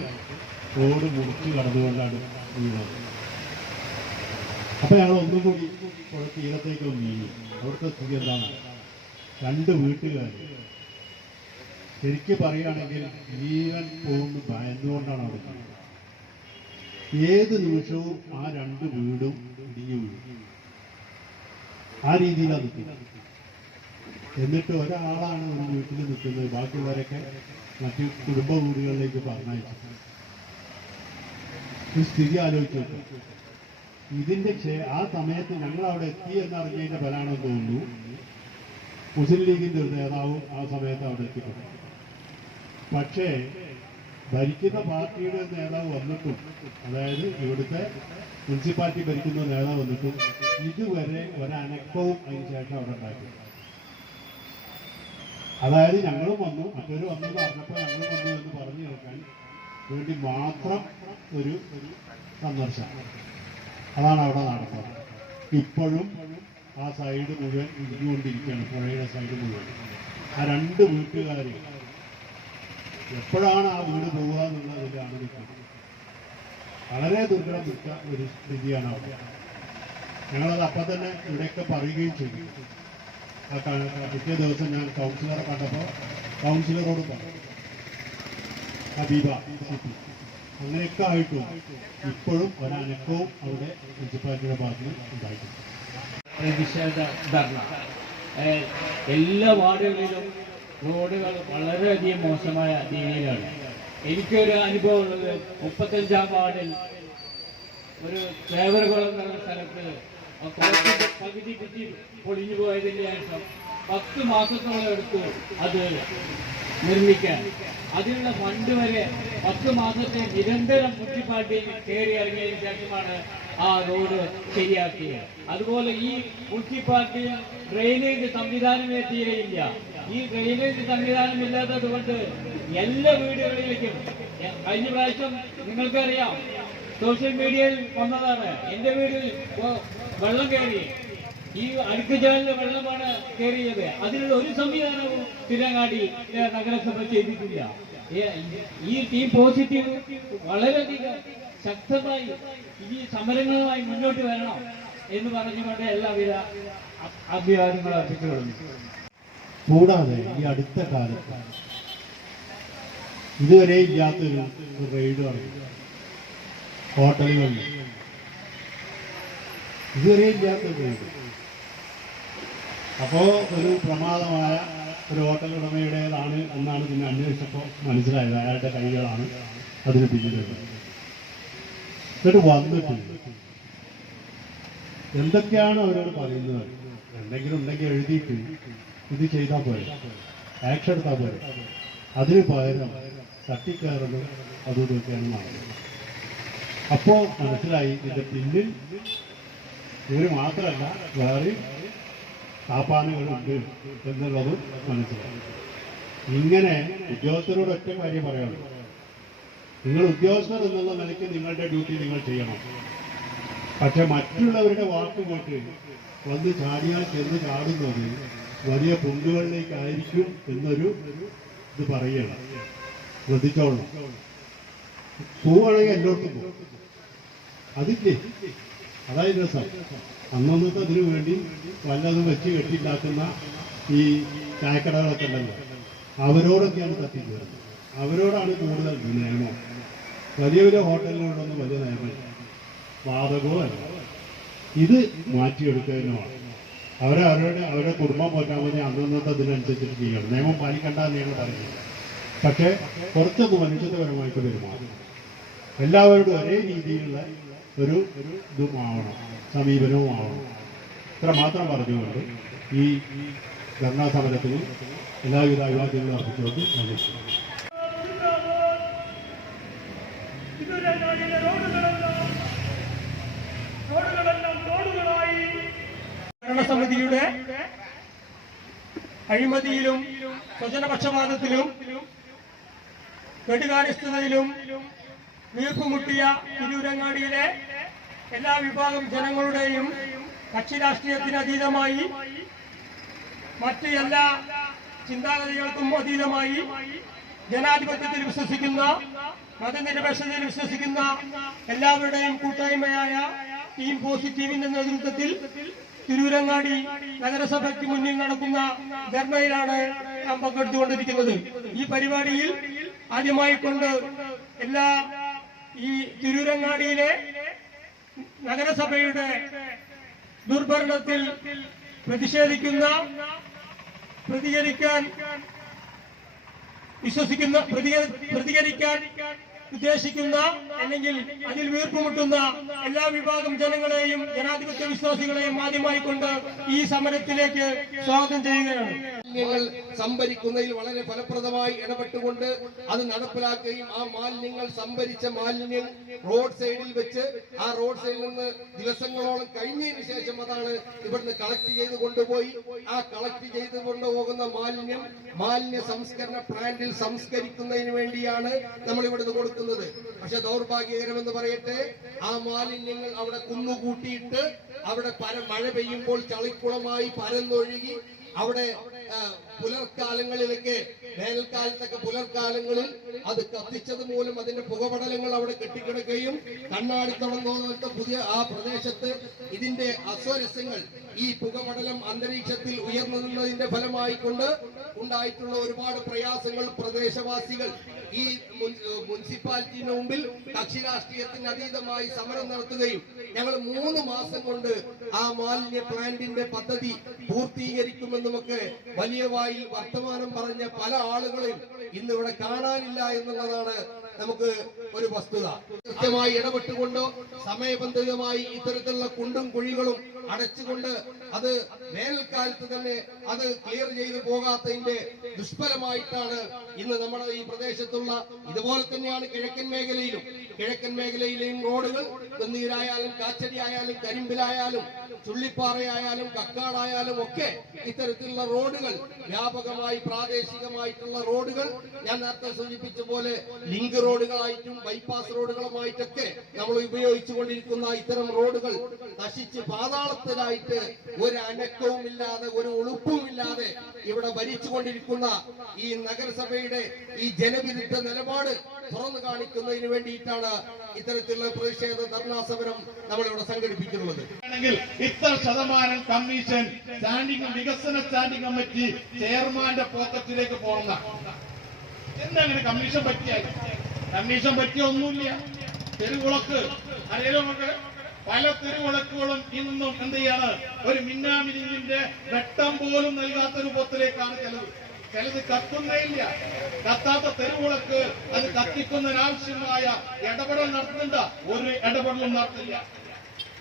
റോഡ് മുറിച്ച് കടന്നുകൊണ്ടാണ് വീണത്. അപ്പൊ ഞങ്ങൾ ഒന്നും കൂടി തീരത്തേക്ക് ഒന്ന് നീങ്ങി. അവിടുത്തെ സ്ഥിതി എന്താണ്? 2 വീട്ടുകാർ ശരിക്കും പറയുകയാണെങ്കിൽ ജീവൻ പോകുന്നു ഭയന്നുകൊണ്ടാണ് അവിടെ. ഏത് നിമിഷവും ആ 2 വീടും ഇടിഞ്ഞു വീഴും. ആ രീതിയിലാണ് നിൽക്കുന്നത്. എന്നിട്ട് ഒരാളാണ് ഒരു വീട്ടിൽ നിൽക്കുന്നത്, ബാക്കിയുള്ളവരൊക്കെ മറ്റു കുടുംബ വീടുകളിലേക്ക് പറഞ്ഞയച്ചു. ഈ സ്ഥിതി ആലോചിച്ചു. ഇതിന്റെ ആ സമയത്ത് ഞങ്ങൾ അവിടെ എത്തി എന്നറിഞ്ഞതിന്റെ ഫലമാണെന്ന് തോന്നുന്നു മുസ്ലിം ലീഗിന്റെ ഒരു നേതാവും ആ സമയത്ത് അവിടെ എത്തിപ്പെട്ടു. പക്ഷേ ഭരിക്കുന്ന പാർട്ടിയുടെ നേതാവ് വന്നിട്ടും, അതായത് ഇവിടുത്തെ മുനിസിപ്പാലിറ്റി ഭരിക്കുന്ന നേതാവ് വന്നിട്ടും ഇതുവരെ ഒരനക്കവും അതിന് ശേഷം അവിടെ ഉണ്ടായിട്ടില്ല. അതായത് ഞങ്ങളും വന്നു, മറ്റൊരു വന്നെന്ന് പറഞ്ഞപ്പോൾ ഞങ്ങൾ വന്നു എന്ന് പറഞ്ഞു കേൾക്കാൻ വേണ്ടി മാത്രം ഒരു സന്ദർശനം, അതാണ് അവിടെ നടന്നത്. ഇപ്പോഴും ആ സൈഡ് മുഴുവൻ ഇടിഞ്ഞുകൊണ്ടിരിക്കുകയാണ്, പുഴയുടെ സൈഡ് മുഴുവൻ. ആ 2 വീട്ടുകാർ എപ്പോഴാണ് ആ വീട് പോവുക എന്നുള്ളതിലാണ് നിൽക്കുന്നത്. വളരെ ദുർഘടം നിൽക്ക ഒരു സ്ഥിതിയാണ് അവിടെ. ഞങ്ങളത് അപ്പം തന്നെ ഇവിടെയൊക്കെ പറയുകയും ചെയ്തു. പിറ്റേ ദിവസം ഞാൻ കൗൺസിലറെ കണ്ടപ്പോൾ കൗൺസിലറോട് പറഞ്ഞു, ഹബീബ സിറ്റി, അങ്ങനെയൊക്കെ ആയിട്ടും ഇപ്പോഴും ഒരനക്കവും അവിടെ മുനിസിപ്പാലിറ്റിയുടെ ഭാഗത്ത് ഉണ്ടായിട്ടുണ്ട്. എല്ലാ വാർഡുകളിലും റോഡുകൾ വളരെയധികം മോശമായ രീതിയിലാണ്. എനിക്കൊരു അനുഭവം ഉള്ളത് 35-ാം വാർഡിൽ ഒരു തേവരകുളം എന്ന സ്ഥലത്ത് പകുതി കുറ്റി പൊളിഞ്ഞു പോയതിന് ശേഷം 10 മാസത്തോളം എടുത്തു അത് നിർമ്മിക്കാൻ. അതിനുള്ള ഫണ്ട് വരെ 10 മാസത്തെ നിരന്തരം മുനിസിപ്പാലിറ്റിയിൽ കയറി ഇറങ്ങിയതിനു ശേഷമാണ് ആ റോഡ് ശരിയാക്കിയത്. അതുപോലെ ഈ മുനിസിപ്പാലിറ്റിയിൽ ഡ്രെയിനേജ് സംവിധാനമേ തീരെയില്ല. ഈ ഡ്രെയിനേജ് സംവിധാനം ഇല്ലാത്തത് കൊണ്ട് എല്ലാ വീടുകളിലേക്കും കഴിഞ്ഞ പ്രാവശ്യം നിങ്ങൾക്കറിയാം, സോഷ്യൽ മീഡിയയിൽ വന്നതാണ്. എന്റെ വീട്ടിൽ വെള്ളം കയറി, ഈ അടുക്കുചാലിലെ വെള്ളമാണ് കയറിയത്. അതിനുള്ള ഒരു സംവിധാനവും തിരങ്ങാടി നഗരസഭ ചെയ്തിട്ടില്ല. ഈ ടീം പോസിറ്റീവ് വളരെയധികം ശക്തമായി ഈ സമരങ്ങളുമായി മുന്നോട്ട് വരണം എന്ന് പറഞ്ഞുകൊണ്ട് എല്ലാവിധ അഭിവാദ്യങ്ങളും അർപ്പിച്ചുകൊള്ളുന്നു. കൂടാതെ ഈ അടുത്ത കാലത്ത് ഇതുവരെ ഇല്ലാത്തൊരു റെയ്ഡ് നടന്നു ഹോട്ടലുകളിൽ. ഇതുവരെ ഇല്ലാത്തൊരു റെയ്ഡ്. അപ്പോ ഒരു പ്രമാദമായ ഒരു ഹോട്ടൽ ഉടമയുടേതാണ് എന്നാണ് പിന്നെ അന്വേഷിച്ചപ്പോൾ മനസ്സിലായത്. അയാളുടെ കൈകളാണ് അതിന് പിന്നിലുള്ളത്. എന്നിട്ട് വന്നിട്ട് എന്തൊക്കെയാണ് അവരോട് പറയുന്നത്? എന്തെങ്കിലും ഉണ്ടെങ്കിൽ എഴുതിയിട്ട് ഇത് ചെയ്താൽ പോരെ, ആക്ഷൻ എടുത്താൽ പോരെ. അതിന് പകരം തട്ടിക്കയറലും അതും ഇതൊക്കെയാണ് നടന്നത്. അപ്പോ മനസ്സിലായി ഇതിന്റെ പിന്നിൽ ഇവര് മാത്രമല്ല വേറെ താപ്പാനുകളുണ്ട് എന്നുള്ളത് മനസ്സിലായി. ഇങ്ങനെ ഉദ്യോഗസ്ഥരോട് ഒറ്റ കാര്യം പറയാനുള്ളൂ, നിങ്ങൾ ഉദ്യോഗസ്ഥർ എന്നുള്ള നിലയ്ക്ക് നിങ്ങളുടെ ഡ്യൂട്ടി നിങ്ങൾ ചെയ്യണം. പക്ഷെ മറ്റുള്ളവരുടെ വാക്ക് കേട്ട് വന്ന് ചാടിയാൽ ചെന്ന് ചാടുന്നത് വലിയ പൊണ്ടുകളിലേക്കായിരിക്കും എന്നൊരു ഇത് പറയണം. ശ്രദ്ധിച്ചോളണം. പോവുകയാണെങ്കിൽ എല്ലായിടത്തും പോകും. അതില്ലേ, അതായത് രസം. അന്നന്നത്തെ അതിനു വേണ്ടി വല്ലതും വെച്ച് കെട്ടിണ്ടാക്കുന്ന ഈ ചായക്കടകളൊക്കെ ഉണ്ടല്ലോ, അവരോടൊക്കെയാണ് തട്ടിക്കയറുന്നത്. അവരോടാണ് കൂടുതൽ നിയമം. വലിയ വലിയ ഹോട്ടലുകളിലൊന്നും വലിയ നിയമമില്ല, വാതകവും അല്ല. ഇത് മാറ്റിയെടുക്കുന്നതിനുമാണ്. അവരുടെ കുടുംബം പോറ്റാൻ മതി, അന്നന്നത്തെ ഇതിനനുസരിച്ചിട്ട് ചെയ്യണം. നിയമം പാലിക്കേണ്ടെന്ന് ഞങ്ങൾ പറയുന്നത്. പക്ഷേ കുറച്ചൊന്ന് മനുഷ്യത്വപരമായിട്ട് പെരുമാറും. എല്ലാവരോടും ഒരേ രീതിയിലുള്ള ഒരു ഇതുമാവണം, സമീപനവും ആവണം. ഇത്ര മാത്രം പറഞ്ഞുകൊണ്ട് ഈ ധർണാ സമരത്തിന് എല്ലാവിധ അഭിവാദ്യങ്ങളും അർപ്പിച്ചുകൊണ്ട് നന്ദി. ഭരണസമിതിയുടെ അഴിമതിയിലും സ്വജനപക്ഷപാതത്തിലും കെടുകാര്യസ്ഥതയിലും വീർപ്പുമുട്ടിയ തിരൂരങ്ങാടിയിലെ എല്ലാ വിഭാഗം ജനങ്ങളുടെയും കക്ഷി രാഷ്ട്രീയത്തിന് അതീതമായി മറ്റ് എല്ലാ ചിന്താഗതികൾക്കും അതീതമായി ജനാധിപത്യത്തിൽ വിശ്വസിക്കുന്ന, മതനിരപേക്ഷതയിൽ വിശ്വസിക്കുന്ന എല്ലാവരുടെയും കൂട്ടായ്മയായ ടീം പോസിറ്റീവിന്റെ നേതൃത്വത്തിൽ തിരൂരങ്ങാടി നഗരസഭയ്ക്ക് മുന്നിൽ നടക്കുന്ന ധർണയിലാണ് നാം പങ്കെടുത്തുകൊണ്ടിരിക്കുന്നത്. ഈ പരിപാടിയിൽ ആദ്യമായി കൊണ്ട് എല്ലാ ഈ തിരൂരങ്ങാടിയിലെ നഗരസഭയുടെ ദുർഭരണത്തിൽ പ്രതികരിക്കാൻ ഉദ്ദേശിക്കുന്ന അല്ലെങ്കിൽ അതിൽ വീർപ്പുമുട്ടുന്ന എല്ലാ വിഭാഗം ജനങ്ങളെയും ജനാധിപത്യ വിശ്വാസികളെയും ആദ്യമായി കൊണ്ട് ഈ സമരത്തിലേക്ക് സ്വാഗതം ചെയ്യുകയാണ്. മാലിന്യങ്ങൾ സംഭരിക്കുന്നതിൽ വളരെ ഫലപ്രദമായി ഇടപെട്ടുകൊണ്ട് അത് നടപ്പിലാക്കുകയും ആ മാലിന്യങ്ങൾ സംഭരിച്ച മാലിന്യം റോഡ് സൈഡിൽ വെച്ച് ആ റോഡ് സൈഡിൽ നിന്ന് ദിവസങ്ങളോളം കഴിഞ്ഞതിന് ശേഷം അതാണ് ഇവിടുന്ന് കളക്ട് ചെയ്ത് കൊണ്ടുപോയി ആ കളക്ട് ചെയ്ത് കൊണ്ടുപോകുന്ന മാലിന്യ സംസ്കരണ പ്ലാന്റിൽ സംസ്കരിക്കുന്നതിന് വേണ്ടിയാണ് നമ്മൾ ഇവിടുന്ന് കൊടുക്കുന്നത്. പക്ഷെ ദൗർഭാഗ്യകരമെന്ന് പറയട്ടെ, ആ മാലിന്യങ്ങൾ അവിടെ കുന്നുകൂട്ടിയിട്ട് അവിടെ മഴ പെയ്യുമ്പോൾ ചളിക്കുളമായി പരന്നൊഴുകി അവിടെ പുലർക്കാലങ്ങളിലൊക്കെ വേനൽക്കാലത്തൊക്കെ പുലർക്കാലങ്ങളിൽ അത് കത്തിച്ചത് മൂലം അതിന്റെ പുകപടലങ്ങൾ അവിടെ കെട്ടിക്കിടക്കുകയും കണ്ണാടിത്തളം തോന്നത്തെ പുതിയ ആ പ്രദേശത്ത് ഇതിന്റെ അസ്വരസ്യങ്ങൾ ഈ പുകപടലം അന്തരീക്ഷത്തിൽ ഉയർന്നു നിന്നതിന്റെ ഫലമായിക്കൊണ്ട് ഉണ്ടായിട്ടുള്ള ഒരുപാട് പ്രയാസങ്ങൾ പ്രദേശവാസികൾ ഈ മുനിസിപ്പാലിറ്റിന് മുമ്പിൽ കക്ഷി രാഷ്ട്രീയത്തിന് അതീതമായി സമരം നടത്തുകയും ഞങ്ങൾ 3 മാസം കൊണ്ട് ആ മാലിന്യ പ്ലാന്റിന്റെ പദ്ധതി പൂർത്തീകരിക്കുമെന്നുമൊക്കെ വലിയ വായിൽ വർത്തമാനം പറഞ്ഞ പല ആളുകളെയും ഇന്നിവിടെ കാണാനില്ല എന്നുള്ളതാണ് നമുക്ക് ഒരു വസ്തുത. കൃത്യമായി ഇടപെട്ടുകൊണ്ടോ സമയബന്ധിതമായി ഇത്തരത്തിലുള്ള കുണ്ടും കുഴികളും അടച്ചുകൊണ്ട് അത് വേനൽക്കാലത്ത് തന്നെ അത് ക്ലിയർ ചെയ്ത് പോകാത്തതിന്റെ ദുഷ്ഫലമായിട്ടാണ് ഇന്ന് നമ്മുടെ ഈ പ്രദേശത്തുള്ള ഇതുപോലെ തന്നെയാണ് കിഴക്കൻ മേഖലയിലെയും റോഡുകൾ വെന്നീരായാലും കാച്ചടി ആയാലും കരിമ്പിലായാലും ചുള്ളിപ്പാറയായാലും കക്കാടായാലും ഒക്കെ ഇത്തരത്തിലുള്ള റോഡുകൾ വ്യാപകമായി പ്രാദേശികമായിട്ടുള്ള റോഡുകൾ ഞാൻ നേരത്തെ സൂചിപ്പിച്ച പോലെ ലിങ്ക് റോഡുകളായിട്ടും ബൈപ്പാസ് റോഡുകളുമായിട്ടൊക്കെ നമ്മൾ ഉപയോഗിച്ചു കൊണ്ടിരിക്കുന്ന ഇത്തരം റോഡുകൾ നശിച്ച് പാതാളത്തിലായിട്ട് ഒരു അനക്കവും ഇല്ലാതെ ഒരു ഉളുപ്പും ഇല്ലാതെ ഇവിടെ ഭരിച്ചുകൊണ്ടിരിക്കുന്ന ഈ നഗരസഭയുടെ ഈ ജനവിരുദ്ധ നിലപാട് തുറന്നു കാണിക്കുന്നതിന് വേണ്ടിയിട്ടാണ് ഇത്തരത്തിലുള്ള പ്രതിഷേധ ധർണാ സമരം നമ്മളിവിടെ സംഘടിപ്പിക്കുന്നത്. ഇത്ര ശതമാനം കമ്മീഷൻ വികസന സ്റ്റാൻഡിംഗ് കമ്മിറ്റി ചെയർമാന്റെ പോക്കറ്റിലേക്ക് പോകുന്ന എന്താണ് കമ്മീഷൻ പറ്റിയാൽ? കമ്മീഷൻ പറ്റിയ ഒന്നുമില്ല. തെരുവുളക്ക് അറിയാലോ നമുക്ക്, പല തെരുവുളക്കുകളും ഇന്നും എന്ത് ചെയ്യാണ്, ഒരു മിന്നാമിനിന്റെ വെട്ടം പോലും നൽകാത്ത രൂപത്തിലേക്കാണ് ചിലത് കത്തുന്നേയില്ല. കത്താത്ത തെരുവുളക്ക് അത് കത്തിക്കുന്നതിനാവശ്യമായ ഇടപെടൽ നടത്തുന്നുണ്ട, ഒരു ഇടപെടലും നടത്തില്ല.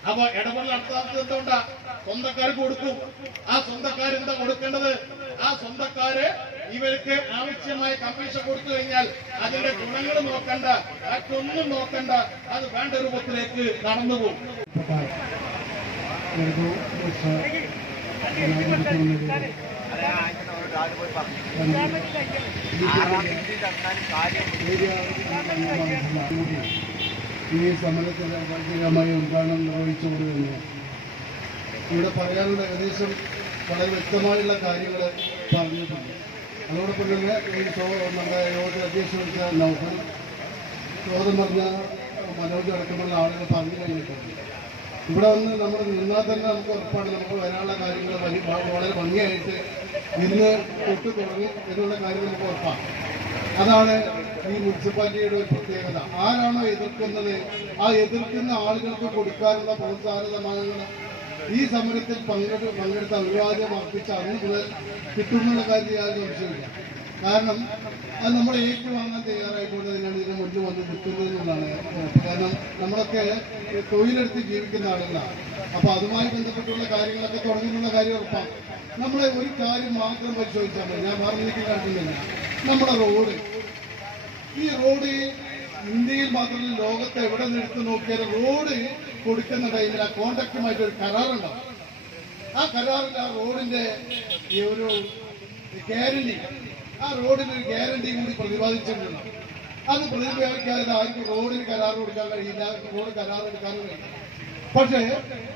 അപ്പൊ ഇടപെടൽ നടത്താത്തത് എന്തുകൊണ്ടാ? സ്വന്തക്കാർക്ക് കൊടുക്കും. ആ സ്വന്തക്കാരെന്താ കൊടുക്കേണ്ടത്? ആ സ്വന്തക്കാര് ഇവർക്ക് ആവശ്യമായ കമ്മീഷൻ കൊടുത്തു കഴിഞ്ഞാൽ അതിന്റെ ഗുണങ്ങൾ നോക്കണ്ട, മറ്റൊന്നും നോക്കണ്ട, അത് വേണ്ട രൂപത്തിലേക്ക് കടന്നുപോകും. ഈ സമരത്തിൽ ഔദ്യോഗികമായി ഉദ്ഘാടനം നിർവഹിച്ചുകൊണ്ടുതന്നെ ഇവിടെ പറയാനുള്ള ഏകദേശം വളരെ വ്യക്തമായുള്ള കാര്യങ്ങൾ പറഞ്ഞിട്ടുണ്ട്. അതോടൊപ്പം തന്നെ ഈ നമ്മുടെ യോഗത്തിൽ അധ്യക്ഷൻ വെച്ച നൗഫൽ, ചോദ്യം പറഞ്ഞ മനോജ് അടക്കമുള്ള ആളുകൾ പറഞ്ഞു കഴിഞ്ഞിട്ടുണ്ട്. ഇവിടെ വന്ന് നമ്മൾ നിന്നാൽ തന്നെ നമുക്ക് ഉറപ്പാണ് നമുക്ക് വരാനുള്ള കാര്യങ്ങൾ വളരെ ഭംഗിയായിട്ട് ഇന്ന് തൊട്ട് തുടങ്ങി എന്നുള്ള കാര്യം നമുക്ക് ഉറപ്പാണ്. അതാണ് ഈ മുനിസിപ്പാലിറ്റിയുടെ ഒരു പ്രത്യേകത. ആരാണോ എതിർക്കുന്നത് ആ എതിർക്കുന്ന ആളുകൾക്ക് കൊടുക്കാനുള്ള പ്രോത്സാഹനമാനങ്ങൾ ഈ സമരത്തിൽ പങ്കെടുത്ത അഭിവാദ്യം അർപ്പിച്ച അന്ന് മുതൽ കിട്ടുമെന്നുള്ള കാര്യത്തിൽ യാതൊരു സംശയമില്ല. കാരണം അത് നമ്മൾ ഏറ്റുവാങ്ങാൻ തയ്യാറായിക്കൊണ്ട് തന്നെയാണ് ഇതിന് മുന്നിൽ വന്ന് നിൽക്കുന്നത് എന്നുള്ളതാണ്. കാരണം നമ്മളൊക്കെ തൊഴിലെടുത്ത് ജീവിക്കുന്ന ആളുകളാണ്. അപ്പോൾ അതുമായി ബന്ധപ്പെട്ടുള്ള കാര്യങ്ങളൊക്കെ തുടങ്ങുന്നുള്ള കാര്യം ഉറപ്പാണ്. നമ്മളെ ഒരു കാര്യം മാത്രം പരിശോധിച്ചാൽ മതി. ഞാൻ പറഞ്ഞിട്ട് കാണിക്കുന്നില്ല. നമ്മുടെ റോഡ്, ഈ റോഡ് ഇന്ത്യയിൽ മാത്രമല്ല ലോകത്തെ എവിടെ നിന്ന് എടുത്തു നോക്കിയാലും റോഡ് കൊടുക്കുന്ന ടൈമിൽ ആ കോൺട്രാക്റ്റുമായിട്ട് ഒരു കരാറുണ്ടാവും. ആ കരാറിൽ ആ റോഡിന്റെ ഈ ഒരു ഗ്യാരണ്ടി, ആ റോഡിന് ഒരു ഗ്യാരണ്ടി കൂടി പ്രതിപാദിച്ചിട്ടുണ്ട്. അത് പ്രതിപാദിക്കാതെ ആർക്കും റോഡിന് കരാർ കൊടുക്കാൻ കഴിയില്ല, റോഡ് കരാർ എടുക്കാനും കഴിയില്ല. പക്ഷേ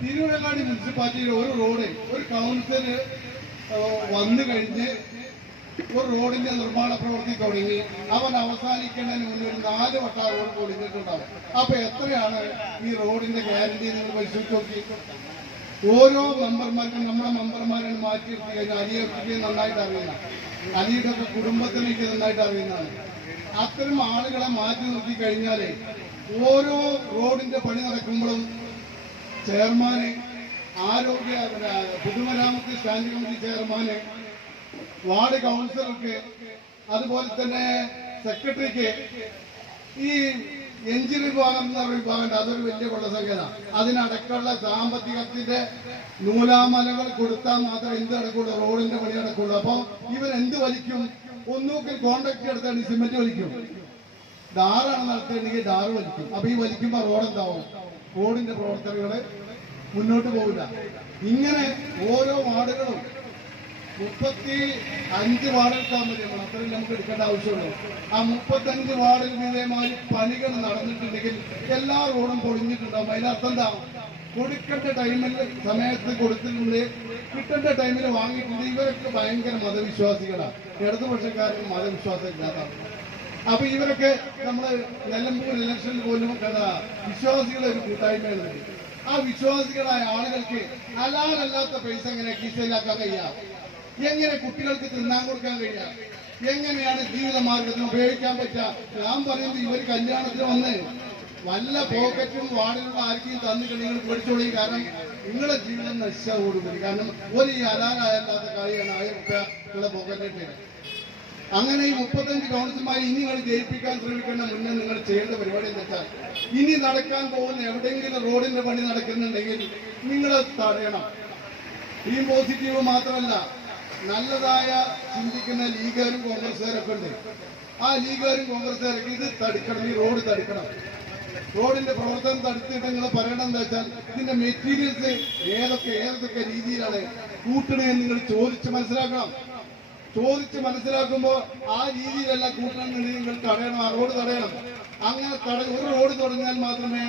തിരുവനങ്ങാടി മുനിസിപ്പാലിറ്റിയിലെ ഒരു റോഡ് ഒരു കൗൺസിൽ വന്നു കഴിഞ്ഞ് ഒരു റോഡിന്റെ നിർമ്മാണ പ്രവൃത്തി തുടങ്ങി അവൻ അവസാനിക്കുന്നതിന് മുന്നേ ഒരു 4 വട്ടം ആ റോഡ് പൊളിഞ്ഞിട്ടുണ്ടാവും. അപ്പൊ എത്രയാണ് ഈ റോഡിന്റെ ഗ്യാരണ്ടി നിങ്ങൾ പരിശോധിച്ച് നോക്കി. ഓരോ മെമ്പർമാർക്കും നമ്മുടെ മെമ്പർമാരെ മാറ്റിയെടുത്ത് കഴിഞ്ഞാൽ അലിയൊക്കെ നന്നായിട്ട് അറിയുന്ന, അലിയുടെ ഒക്കെ കുടുംബത്തിലേക്ക് നന്നായിട്ട് അറിയുന്നതാണ്. അത്തരം ആളുകളെ മാറ്റി നിർത്തി കഴിഞ്ഞാല് ഓരോ റോഡിന്റെ പണി നടക്കുമ്പോഴും ചെയർമാന്, ആരോഗ്യ പൊതുമരാമത്ത് സ്റ്റാൻഡിംഗ് കമ്മിറ്റി ചെയർമാന്, വാർഡ് കൗൺസിലർക്ക്, അതുപോലെ തന്നെ സെക്രട്ടറിക്ക്, ഈ എഞ്ചിൻ വിഭാഗം എന്ന വിഭാഗം അതൊരു വലിയ കൊള്ളസംഖ്യതാണ്. അതിനടക്കമുള്ള സാമ്പത്തികത്തിന്റെ നൂലാമലകൾ കൊടുത്താൽ മാത്രമേ എന്ത് നടക്കുള്ളൂ, റോഡിന്റെ പണി നടക്കുള്ളൂ. അപ്പൊ ഇവരെന്ത് വലിക്കും? ഒന്നൂക്കിൽ കോൺട്രാക്ട് എടുത്താണ് സിമെന്റ് വലിക്കും, ഡാറാണ് നടത്തുകയാണെങ്കിൽ ഡാറ് വലിക്കും. അപ്പൊ ഈ വലിക്കുമ്പോ റോഡ് എന്താവും? റോഡിന്റെ പ്രവർത്തനങ്ങള് മുന്നോട്ട് പോകില്ല. ഇങ്ങനെ ഓരോ വാർഡുകളും 35 വാർഡെടുത്താൽ മതി. അത്രയും നമുക്ക് എടുക്കേണ്ട ആവശ്യമുള്ളൂ. ആ 35 വാർഡിൽ ഇതേമാതിരി പണികൾ നടന്നിട്ടുണ്ടെങ്കിൽ എല്ലാ റോഡും പൊളിഞ്ഞിട്ടുണ്ടാവും. അതിനർത്ഥം എന്താ? കൊടുക്കേണ്ട ടൈമിൽ സമയത്ത് കൊടുത്തിട്ടുണ്ട്, കിട്ടേണ്ട ടൈമിൽ വാങ്ങിയിട്ടുണ്ട്. ഇവരൊക്കെ ഭയങ്കര മതവിശ്വാസികളാണ്. ഇടതുപക്ഷക്കാർക്ക് മതവിശ്വാസം ഇല്ലാത്തതാണ്. അപ്പൊ ഇവരൊക്കെ നമ്മള് നിലമ്പൂർ ഇലക്ഷനിൽ പോലും വിശ്വാസികളെ ഒരു കൂട്ടായ്മയാണ്. ആ വിശ്വാസികളായ ആളുകൾക്ക് ഹലാലല്ലാത്ത പൈസ എങ്ങനെ കീശയിലാക്കാൻ കഴിയാം? എങ്ങനെ കുട്ടികൾക്ക് തിന്നാൻ കൊടുക്കാൻ കഴിയാം? എങ്ങനെയാണ് ജീവിത മാർഗത്തിന് ഉപയോഗിക്കാൻ പറ്റുക? ഞാൻ പറയുന്നത് ഇവർ കല്യാണത്തിന് വന്ന് വല്ല പോക്കറ്റും വാർഡിലുള്ള ആർക്കും തന്നിട്ടുണ്ട് നിങ്ങൾ പഠിച്ചോളി. കാരണം നിങ്ങളുടെ ജീവിതം നശിച്ചോടുകൂടി. കാരണം ഒരു ഈ ഹലാലല്ലാത്ത കളിയാണ് 1000 രൂപ പോക്കറ്റിട്ട്. അങ്ങനെ ഈ 35 കൗൺസിലർമാർ ഇനി നിങ്ങൾ ജയിപ്പിക്കാൻ ശ്രമിക്കേണ്ട മുന്നേ നിങ്ങൾ ചെയ്യേണ്ട പരിപാടി എന്താ? ഇനി നടക്കാൻ പോകുന്ന എവിടെയെങ്കിലും റോഡിന്റെ പണി നടക്കുന്നുണ്ടെങ്കിൽ നിങ്ങൾ തടയണം. ഈ പോസിറ്റീവ് മാത്രമല്ല, നല്ലതായ ചിന്തിക്കുന്ന ലീഗുകാരും കോൺഗ്രസ്സുകാരൊക്കെ ഉണ്ട്. ആ ലീഗുകാരും കോൺഗ്രസ്സുകാരൊക്കെ ഇത് തടുക്കണം, ഈ റോഡ് തടുക്കണം. റോഡിന്റെ പ്രവർത്തനം തടുത്തിട്ട് നിങ്ങൾ പറയണം എന്താ വെച്ചാൽ ഇതിന്റെ മെറ്റീരിയൽസ് ഏതൊക്കെ രീതിയിലാണ് കൂട്ടണതെന്ന് നിങ്ങൾ ചോദിച്ച് മനസ്സിലാക്കണം. ചോദിച്ച് മനസ്സിലാക്കുമ്പോൾ ആ രീതിയിലല്ല കൂട്ടണമെന്നുണ്ടെങ്കിൽ നിങ്ങൾ തടയണം, ആ റോഡ് തടയണം. അങ്ങനെ ഒരു റോഡ് തുടങ്ങിയാൽ മാത്രമേ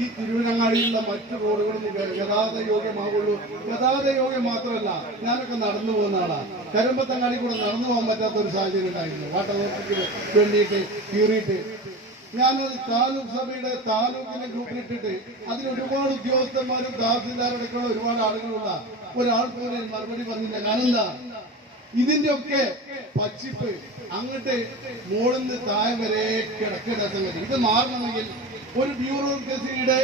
ഈ തിരുവനങ്ങാടിയിലുള്ള മറ്റു റോഡുകളും ഗതാഗത യോഗ്യമാകുള്ളൂ. ഗതാഗത യോഗ്യം മാത്രമല്ല, ഞാനൊക്കെ നടന്നു പോകുന്ന ആളാണ്. കരുമ്പത്തങ്ങാടി കൂടെ നടന്നു പോകാൻ പറ്റാത്ത ഒരു സാഹചര്യം ഉണ്ടായിരുന്നു. വാട്ടർ അതോറിറ്റിക്ക് വേണ്ടിയിട്ട് കീറിയിട്ട് ഞാനത് താലൂക്ക് സഭയുടെ താലൂക്കിനെ ഗ്രൂപ്പിലിട്ടിട്ട് അതിൽ ഒരുപാട് ഉദ്യോഗസ്ഥന്മാരും തഹസിൽദാരടക്കമുള്ള ഒരുപാട് ആളുകളുള്ള ഒരാൾ പോലും മറുപടി പറഞ്ഞില്ല. ഞാനെന്താ ഇതിന്റെ ഒക്കെ പച്ചിപ്പ് അങ്ങോട്ട് മോളിന്ന് താഴെ വരെ കിടക്കേണ്ട സംഗതി. ഇത് മാറണമെങ്കിൽ ഒരു ബ്യൂറോക്രസിയുടെ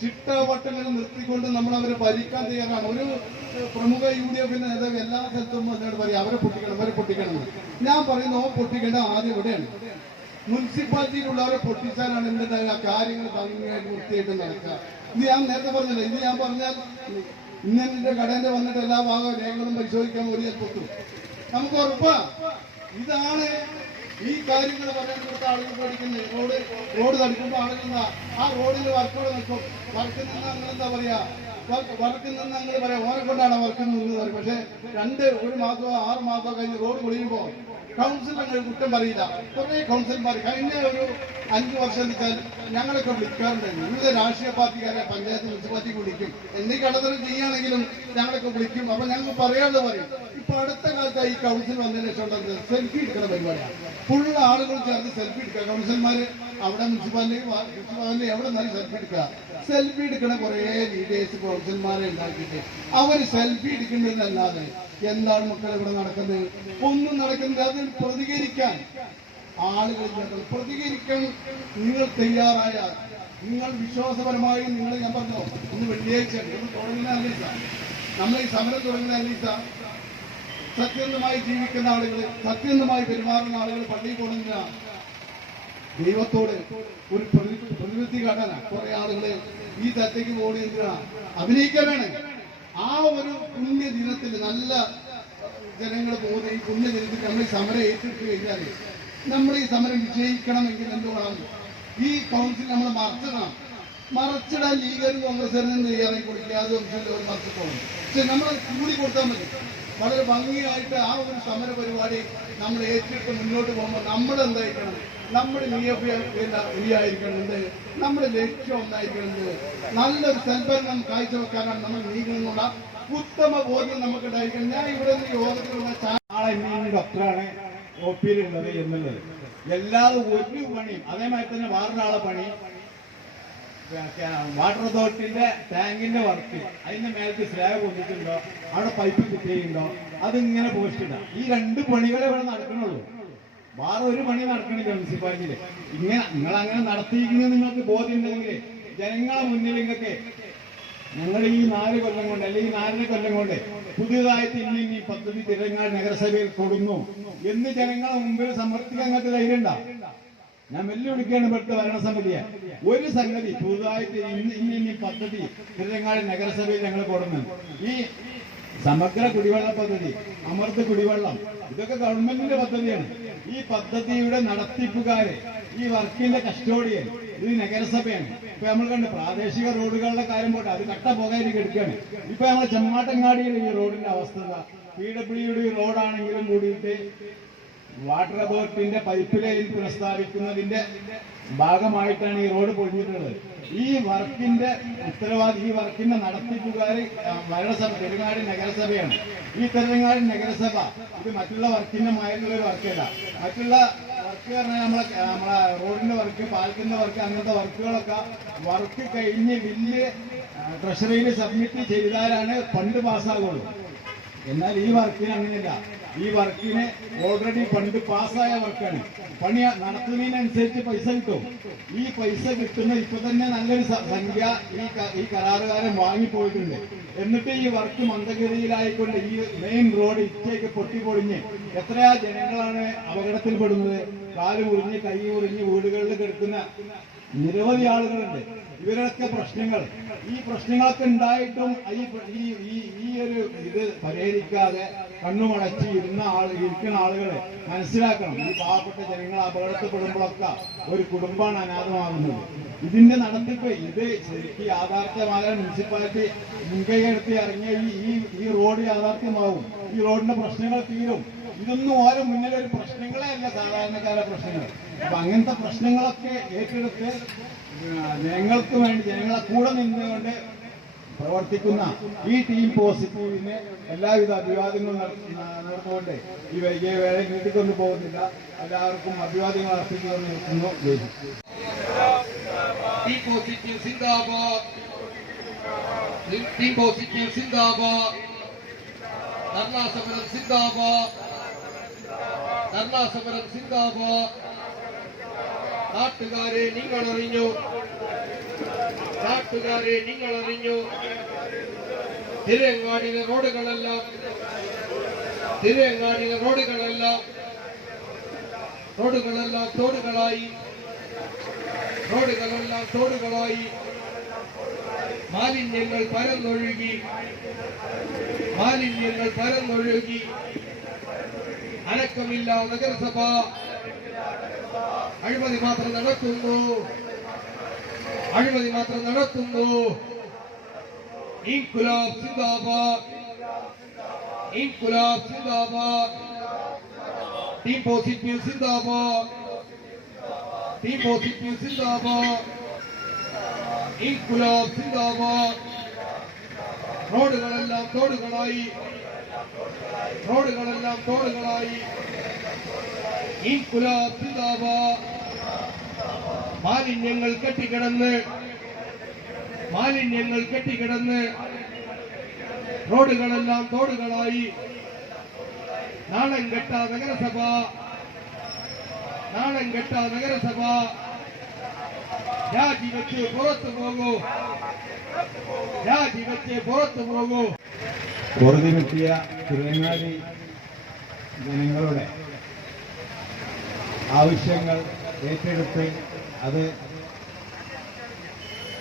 ചിട്ടവട്ടങ്ങൾ നിർത്തിക്കൊണ്ട് നമ്മൾ അവരെ ഭരിക്കാൻ തയ്യാറാണ്. ഒരു പ്രമുഖ UDF നേതാവ് എല്ലാ സ്ഥലത്തും എന്നോട് പറയും അവരെ പൊട്ടിക്കണം. ഞാൻ പറയുന്നു പൊട്ടിക്കേണ്ട ആദ്യം ഇവിടെയാണ്. മുനിസിപ്പാലിറ്റിയിലുള്ളവരെ പൊട്ടിച്ചാലാണ് എന്തിനാ കാര്യങ്ങൾ ഭംഗിയായിട്ട് വൃത്തിയായിട്ട് നടക്കുക. ഇത് ഞാൻ നേരത്തെ പറഞ്ഞില്ല. ഇത് ഞാൻ പറഞ്ഞാൽ ഇന്നെ കടേന്റെ വന്നിട്ട് എല്ലാ ഭാഗവും രേഖകളും പരിശോധിക്കാൻ ഒരു ചിലപ്പോൾ നമുക്ക് ഉറപ്പാ. ഇതാണ് ഈ കാര്യങ്ങൾ പറയാൻ കൊടുത്ത ആളുകൾ പഠിക്കുന്നത്. റോഡ് തടുക്കുമ്പോൾ ആളുകൾ ആ റോഡിൽ വർക്കോടെ നിൽക്കും. വർക്ക് നിന്ന് അങ്ങനെന്താ പറയാ, വർക്ക് നിന്ന് ഞങ്ങൾ പറയാം ഓനെ കൊണ്ടാണ് വർക്ക് നിന്ന് പറയും. പക്ഷെ 1 മാസമോ 6 മാസമോ കഴിഞ്ഞ് റോഡ് പൊളിയുമ്പോൾ കൗൺസിൽ ഞങ്ങൾ കുറ്റം പറയില്ല. കുറെ കൗൺസിലർമാർ കഴിഞ്ഞ ഒരു 5 വർഷം വെച്ചാൽ ഞങ്ങളൊക്കെ വിളിക്കാറുണ്ട്. വിവിധ രാഷ്ട്രീയ പാർട്ടിക്കാരെ പഞ്ചായത്ത് മുനിസിപ്പാലിറ്റിക്ക് വിളിക്കും. എന്തെങ്കിലും കടത്തരം ചെയ്യുകയാണെങ്കിലും ഞങ്ങളൊക്കെ വിളിക്കും. അപ്പൊ ഞങ്ങൾക്ക് പറയാതെ പറയും. ഇപ്പൊ അടുത്ത കാലത്ത് ഈ കൗൺസിൽ വന്നതിന് ശേഷം സെൽഫി എടുക്കുന്ന പരിപാടിയാണ്. ഫുൾ ആളുകൾ ചേർന്ന് സെൽഫി എടുക്കുക. കൗൺസിലർമാര് അവിടെ മുനിസിപ്പാലിറ്റി എവിടെ നിന്നാലും സെൽഫി എടുക്കുക. സെൽഫി എടുക്കണ കുറെ ലീഡേഴ്സ് കൗൺസിലർമാരെ ഉണ്ടാക്കിയിട്ട് അവര് സെൽഫി എടുക്കുന്നതിനല്ലാതെ എന്താണ് മക്കൾ ഇവിടെ നടക്കുന്നത്? ഒന്നും നടക്കുന്നില്ല. അതിന് പ്രതികരിക്കാൻ ആളുകൾ പ്രതികരിക്കാൻ നിങ്ങൾ തയ്യാറായാൽ നിങ്ങൾ വിശ്വാസപരമായി ഞാൻ പറഞ്ഞോ ഇന്ന് വെള്ളിയാഴ്ച തുടങ്ങുന്ന അല്ലീസ നമ്മൾ ഈ സമരം തുടങ്ങുന്ന അല്ലീസ സത്യസന്ധമായി ജീവിക്കുന്ന ആളുകൾ, സത്യസന്ധമായി പെരുമാറുന്ന ആളുകൾ പള്ളിയിൽ പോകുന്ന ദൈവത്തോട് ഒരു പ്രതിനിധി കാട്ടാനാണ് കുറെ ആളുകള് ഈ തരത്തേക്ക് പോകണ എന്തിനാ അഭിനയിക്കാനാണ്. ആ ഒരു പുണ്യ ദിനത്തിൽ നല്ല ജനങ്ങൾ പോകുന്ന ഈ പുണ്യ ദിനത്തിൽ നമ്മൾ ഈ സമരം ഏറ്റെടുത്തു കഴിഞ്ഞാൽ നമ്മൾ ഈ സമരം വിജയിക്കണമെങ്കിൽ എന്ത് വേണം? ഈ കൗൺസിൽ നമ്മൾ മറച്ചിടാൻ ലീഗരും കോൺഗ്രസുകാരും തയ്യാറായി കൊടുക്കുക. അത് മറച്ചിട്ടോളും. പക്ഷെ നമ്മൾ കൂടി കൊടുത്താൽ മതി. വളരെ ഭംഗിയായിട്ട് ആ ഒരു സമര പരിപാടി നമ്മൾ ഏറ്റെടുത്ത് മുന്നോട്ട് പോകുമ്പോൾ നമ്മളെന്തായിരിക്കണം? നമ്മുടെ നീയായിരിക്കണത്, നമ്മുടെ ലക്ഷ്യം ഒന്നായിരിക്കണത് നല്ലൊരു സൽഭരണം കാഴ്ചവെക്കാനാണ് നമ്മൾ നീങ്ങുന്നുള്ള ഉത്തമ ബോധ്യം നമുക്ക് ഉണ്ടായിരിക്കണം. ഞാൻ ഇവിടെ നിന്ന് യോഗത്തിലുള്ള ആളെ ഡോക്ടറാണ് OP യിലുള്ളത് എന്നുള്ളത് എല്ലാവരും ഒരു പണിയും അതേമാതിരി തന്നെ വേറൊരാളെ പണി വാട്ടർ അതോറിറ്റിന്റെ ടാങ്കിന്റെ വർക്ക് അതിന്റെ മേലേക്ക് സ്ലാബ് കൊണ്ടിട്ടുണ്ടോ, അവിടെ പൈപ്പ് ഫിറ്റ് ചെയ്യുന്നുണ്ടോ, അതിങ്ങനെ പോസ്റ്റിടാം. ഈ 2 പണികളെ ഇവിടെ നടക്കണുള്ളൂ. വേറെ ഒരു പണി നടക്കണില്ല മുനിസിപ്പാലിറ്റിയില്. നിങ്ങൾ അങ്ങനെ നടത്തിയിരിക്കുന്നത് നിങ്ങൾക്ക് ബോധ്യമുണ്ടെങ്കിൽ ജനങ്ങളെ മുന്നിൽ നിങ്ങൾക്ക് ഞങ്ങൾ ഈ 4 കൊല്ലം കൊണ്ട് അല്ലെങ്കിൽ 4 കൊല്ലം കൊണ്ട് പുതിയതായിട്ട് ഇനി പദ്ധതി തിരുവനങ്ങാടി നഗരസഭയിൽ കൊടുന്നു എന്ന് ജനങ്ങളെ മുമ്പിൽ സമർത്ഥിക്കാൻ നിങ്ങൾക്ക് ധൈര്യം ഉണ്ടാവും. ഞാൻ വെല്ലുവിളിക്കുകയാണ് ഇവിടുത്തെ ഭരണസമിതിയെ. ഒരു സംഗതി പുതുതായിട്ട് ഇനി പദ്ധതി തിരുവനങ്ങാടി നഗരസഭയിൽ ഞങ്ങൾ കൊടുന്നു. ഈ സമഗ്ര കുടിവെള്ള പദ്ധതി, അമൃത് കുടിവെള്ളം, ഇതൊക്കെ ഗവൺമെന്റിന്റെ പദ്ധതിയാണ്. ഈ പദ്ധതിയുടെ നടത്തിപ്പുകാര്, ഈ വർക്കിന്റെ കസ്റ്റോഡിയൻ ഇത് നഗരസഭയാണ്. ഇപ്പൊ നമ്മൾ കണ്ട് പ്രാദേശിക റോഡുകളുടെ കാര്യം പോട്ടെ, അത് കട്ട പോകാതിരിക്കും എടുക്കുകയാണ്. ഇപ്പൊ നമ്മൾ ചെമ്മാട്ടങ്ങാടിയിൽ ഈ റോഡിന്റെ അവസ്ഥ PWD റോഡാണെങ്കിലും കൂടിയിട്ട് വാട്ടർ അതോറിറ്റിന്റെ പൈപ്പ് ലൈൻ പുനഃസ്ഥാപിക്കുന്നതിന്റെ ഭാഗമായിട്ടാണ് ഈ റോഡ് പൊളിഞ്ഞിട്ടുള്ളത്. ഈ വർക്കിന്റെ ഉത്തരവാദി, ഈ വർക്കിന്റെ നടത്തിപ്പുകാർ ഭരണസഭ തിരുവനങ്ങാടി നഗരസഭയാണ്. ഈ തിരുവനങ്ങാടി നഗരസഭ ഇത് മറ്റുള്ള വർക്കിന്റെ മായിട്ടുള്ള ഒരു വർക്കല്ല. മറ്റുള്ള വർക്ക് പറഞ്ഞാൽ നമ്മളെ റോഡിന്റെ വർക്ക്, പാലത്തിന്റെ വർക്ക്, അങ്ങനത്തെ വർക്കുകളൊക്കെ വർക്ക് കഴിഞ്ഞ് ബില്ല് ട്രഷറിയിൽ സബ്മിറ്റ് ചെയ്താലാണ് ഫണ്ട് പാസ്സാകുള്ളൂ. എന്നാൽ ഈ വർക്കിന് അങ്ങനെയല്ല. ഈ വർക്കിന് ഓൾറെഡി ഫണ്ട് പാസ്സായ വർക്കാണ്. പണി നടത്തുന്നതിനനുസരിച്ച് പൈസ കിട്ടും. ഈ പൈസ കിട്ടുന്ന ഇപ്പൊ തന്നെ നല്ലൊരു സംഖ്യ ഈ കരാറുകാരൻ വാങ്ങിപ്പോയിട്ടുണ്ട്. എന്നിട്ട് ഈ വർക്ക് മന്ദഗതിയിലായിക്കൊണ്ട് ഈ മെയിൻ റോഡ് ഇച്ചയ്ക്ക് പൊട്ടിപ്പൊളിഞ്ഞ് എത്രയാ ജനങ്ങളാണ് അപകടത്തിൽപ്പെടുന്നത്. കാല് മുറിഞ്ഞ് കൈ മുറിഞ്ഞ് വീടുകളിൽ കിടക്കുന്ന നിരവധി ആളുകളുണ്ട്. ഇവരൊക്കെ പ്രശ്നങ്ങൾ, ഈ പ്രശ്നങ്ങളൊക്കെ ഉണ്ടായിട്ടും ഈ ഒരു ഇത് പരിഹരിക്കാതെ കണ്ണുമടച്ച് ഇരിക്കുന്ന ആളുകളെ മനസ്സിലാക്കണം. ഈ പാവപ്പെട്ട ജനങ്ങൾ അപകടത്തിൽപ്പെടുമ്പോഴൊക്കെ ഒരു കുടുംബമാണ് അനാഥമാകുന്നത്. ഇതിന്റെ നടത്തിപ്പ് ഇത് ശരിക്കും യാഥാർത്ഥ്യമാകാൻ മുനിസിപ്പാലിറ്റി മുൻകൈയെടുത്ത് ഇറങ്ങിയ ഈ റോഡ് യാഥാർത്ഥ്യമാവും. ഈ റോഡിന്റെ പ്രശ്നങ്ങൾ തീരും. ഇതൊന്നും ഓരോ മുന്നിൽ ഒരു പ്രശ്നങ്ങളെ അല്ല, സാധാരണക്കാരുടെ പ്രശ്നങ്ങൾ. അപ്പൊ അങ്ങനത്തെ പ്രശ്നങ്ങളൊക്കെ ഏറ്റെടുത്ത് ജനങ്ങൾക്ക് വേണ്ടി ജനങ്ങളെ കൂടെ നിന്നുകൊണ്ട് പ്രവർത്തിക്കുന്ന ഈ ടീം പോസിറ്റീവിന് എല്ലാവിധ അഭിവാദ്യങ്ങളും നടന്നുകൊണ്ട് ഈ വൈകിയ വേള നീട്ടിക്കൊണ്ടു പോകുന്നില്ല. എല്ലാവർക്കും അഭിവാദ്യങ്ങൾ അർപ്പിച്ചുകൊണ്ട് നിൽക്കുന്നു. ടീം പോസിറ്റീവ് സിന്ദാബാദ്, ടീം പോസിറ്റീവ് സിന്ദാബാദ്, ധർണാ സമരം സിന്ദാബാദ്, ധർണാ സമരം സിന്ദാബാദ്. നാട്ടുകാരെ നിങ്ങളറിഞ്ഞു, നാട്ടുകാരെ നിങ്ങളറിഞ്ഞു. തിരയങ്ങാടിലെ റോഡുകളെല്ലാം തോടുകളായി, റോഡുകളെല്ലാം തോടുകളായി. മാലിന്യങ്ങൾ പരന്നൊഴുകി. അനക്കമില്ല നഗരസഭ, അഴിമതി മാത്രം നടത്തുന്നു. ഇൻകുലാബ് സിന്ദാബാദ്, ടീം പോസിറ്റീവ് സിന്ദാബാദ്, ഇൻകുലാബ് സിന്ദാബാദ്. റോഡുകളെല്ലാം തോടുകളായി. ഇൻകുലാബ് സിന്ദാബാദ്. മാലിന്യങ്ങൾ കെട്ടിക്കിടന്ന് റോഡുകളെല്ലാം തോടുകളായി. നാണം കെട്ട നഗരസഭ രാജിവെച്ച് പുറത്തു പോകൂ. കോടതി കിട്ടിയ തിരുവങ്ങാടി ജനങ്ങളുടെ ആവശ്യങ്ങൾ ഏറ്റെടുത്ത് അത്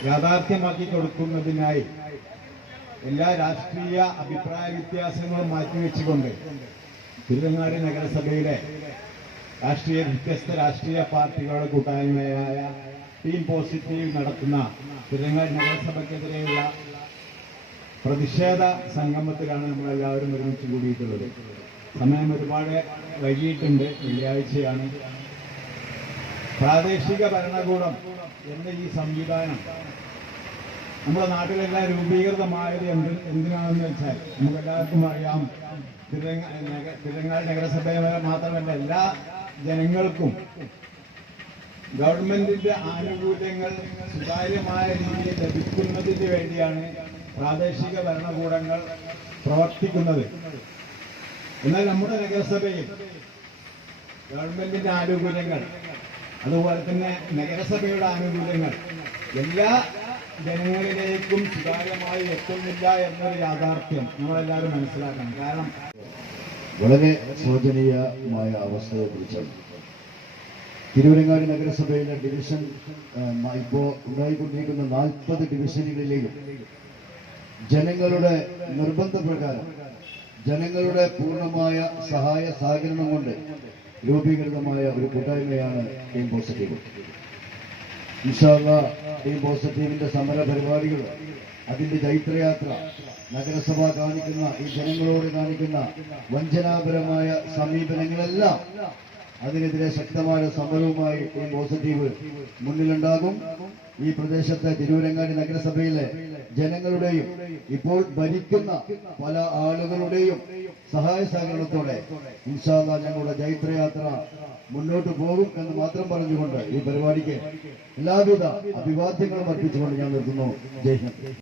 യാഥാർത്ഥ്യമാക്കി കൊടുക്കുന്നതിനായി എല്ലാ രാഷ്ട്രീയ അഭിപ്രായ വ്യത്യാസങ്ങളും മാറ്റിവെച്ചുകൊണ്ട് തിരുവങ്ങാടി നഗരസഭയിലെ വ്യത്യസ്ത രാഷ്ട്രീയ പാർട്ടികളുടെ കൂട്ടായ്മയായ ടീം പോസിറ്റീവ് നടത്തുന്ന തിരുവങ്ങാടി നഗരസഭയ്ക്കെതിരെയുള്ള പ്രതിഷേധ സംഗമത്തിലാണ് നമ്മളെല്ലാവരും ഒരുമിച്ച് കൂടിയിട്ടുള്ളത്. സമയം ഒരുപാട് വൈകിയിട്ടുണ്ട്, വെള്ളിയാഴ്ചയാണ്. പ്രാദേശിക ഭരണകൂടം എന്ന ഈ സംവിധാനം നമ്മുടെ നാട്ടിലെല്ലാം രൂപീകൃതമായത് എന്തിനാണെന്ന് വെച്ചാൽ നമുക്കെല്ലാവർക്കും അറിയാം. തിരുവങ്ങാടി നഗരസഭയെ മാത്രമല്ല എല്ലാ ജനങ്ങൾക്കും ഗവൺമെന്റിന്റെ ആനുകൂല്യങ്ങൾ സുതാര്യമായ രീതിയിൽ ലഭിക്കുന്നതിന് വേണ്ടിയാണ് പ്രാദേശിക ഭരണകൂടങ്ങൾ പ്രവർത്തിക്കുന്നത്. എന്നാൽ നമ്മുടെ നഗരസഭയിൽ ഗവൺമെന്റിന്റെ ആനുകൂല്യങ്ങൾ, അതുപോലെ തന്നെ നഗരസഭയുടെ ആനുകൂല്യങ്ങൾ എല്ലാ ജനങ്ങളിലേക്കും സുതാര്യമായി എത്തുന്നില്ല എന്നൊരു യാഥാർത്ഥ്യം നമ്മളെല്ലാവരും മനസ്സിലാക്കണം. കാരണം വളരെ ശോചനീയമായ അവസ്ഥയെക്കുറിച്ചാണ് തിരുവരങ്ങാടി നഗരസഭയിലെ ഡിവിഷൻ ഇപ്പോൾ ഉണ്ടായിക്കൊണ്ടിരിക്കുന്ന 40 ഡിവിഷനുകളിലെയും ജനങ്ങളുടെ നിർബന്ധപ്രകാരം ജനങ്ങളുടെ പൂർണ്ണമായ സഹായ സഹകരണം കൊണ്ട് രൂപീകൃതമായ ഒരു കൂട്ടായ്മയാണ് ടീം പോസിറ്റീവ്. ഇൻഷാ അല്ലാഹ് ടീം പോസിറ്റീവിന്റെ സമര പരിപാടികൾ, അതിന്റെ ചൈത്രയാത്ര, നഗരസഭ കാണിക്കുന്ന ഈ ജനങ്ങളോട് കാണിക്കുന്ന വഞ്ചനാപരമായ സമീപനങ്ങളെല്ലാം അതിനെതിരെ ശക്തമായ സമരവുമായി ടീം പോസിറ്റീവ് മുന്നിലുണ്ടാകും. ഈ പ്രദേശത്തെ തിരൂരങ്ങാടി നഗരസഭയിലെ ജനങ്ങളുടെയും ഇപ്പോൾ ഭരിക്കുന്ന പല ആളുകളുടെയും സഹായ സഹകരണത്തോടെ ഇൻഷാ അല്ലാഹ് ഞങ്ങളുടെ ജൈത്രയാത്ര മുന്നോട്ട് പോകും എന്ന് മാത്രം പറഞ്ഞുകൊണ്ട് ഈ പരിപാടിക്ക് എല്ലാവിധ അഭിവാദ്യങ്ങളും അർപ്പിച്ചുകൊണ്ട് ഞാൻ നിർത്തുന്നു. ജയ് ഹിന്ദ്.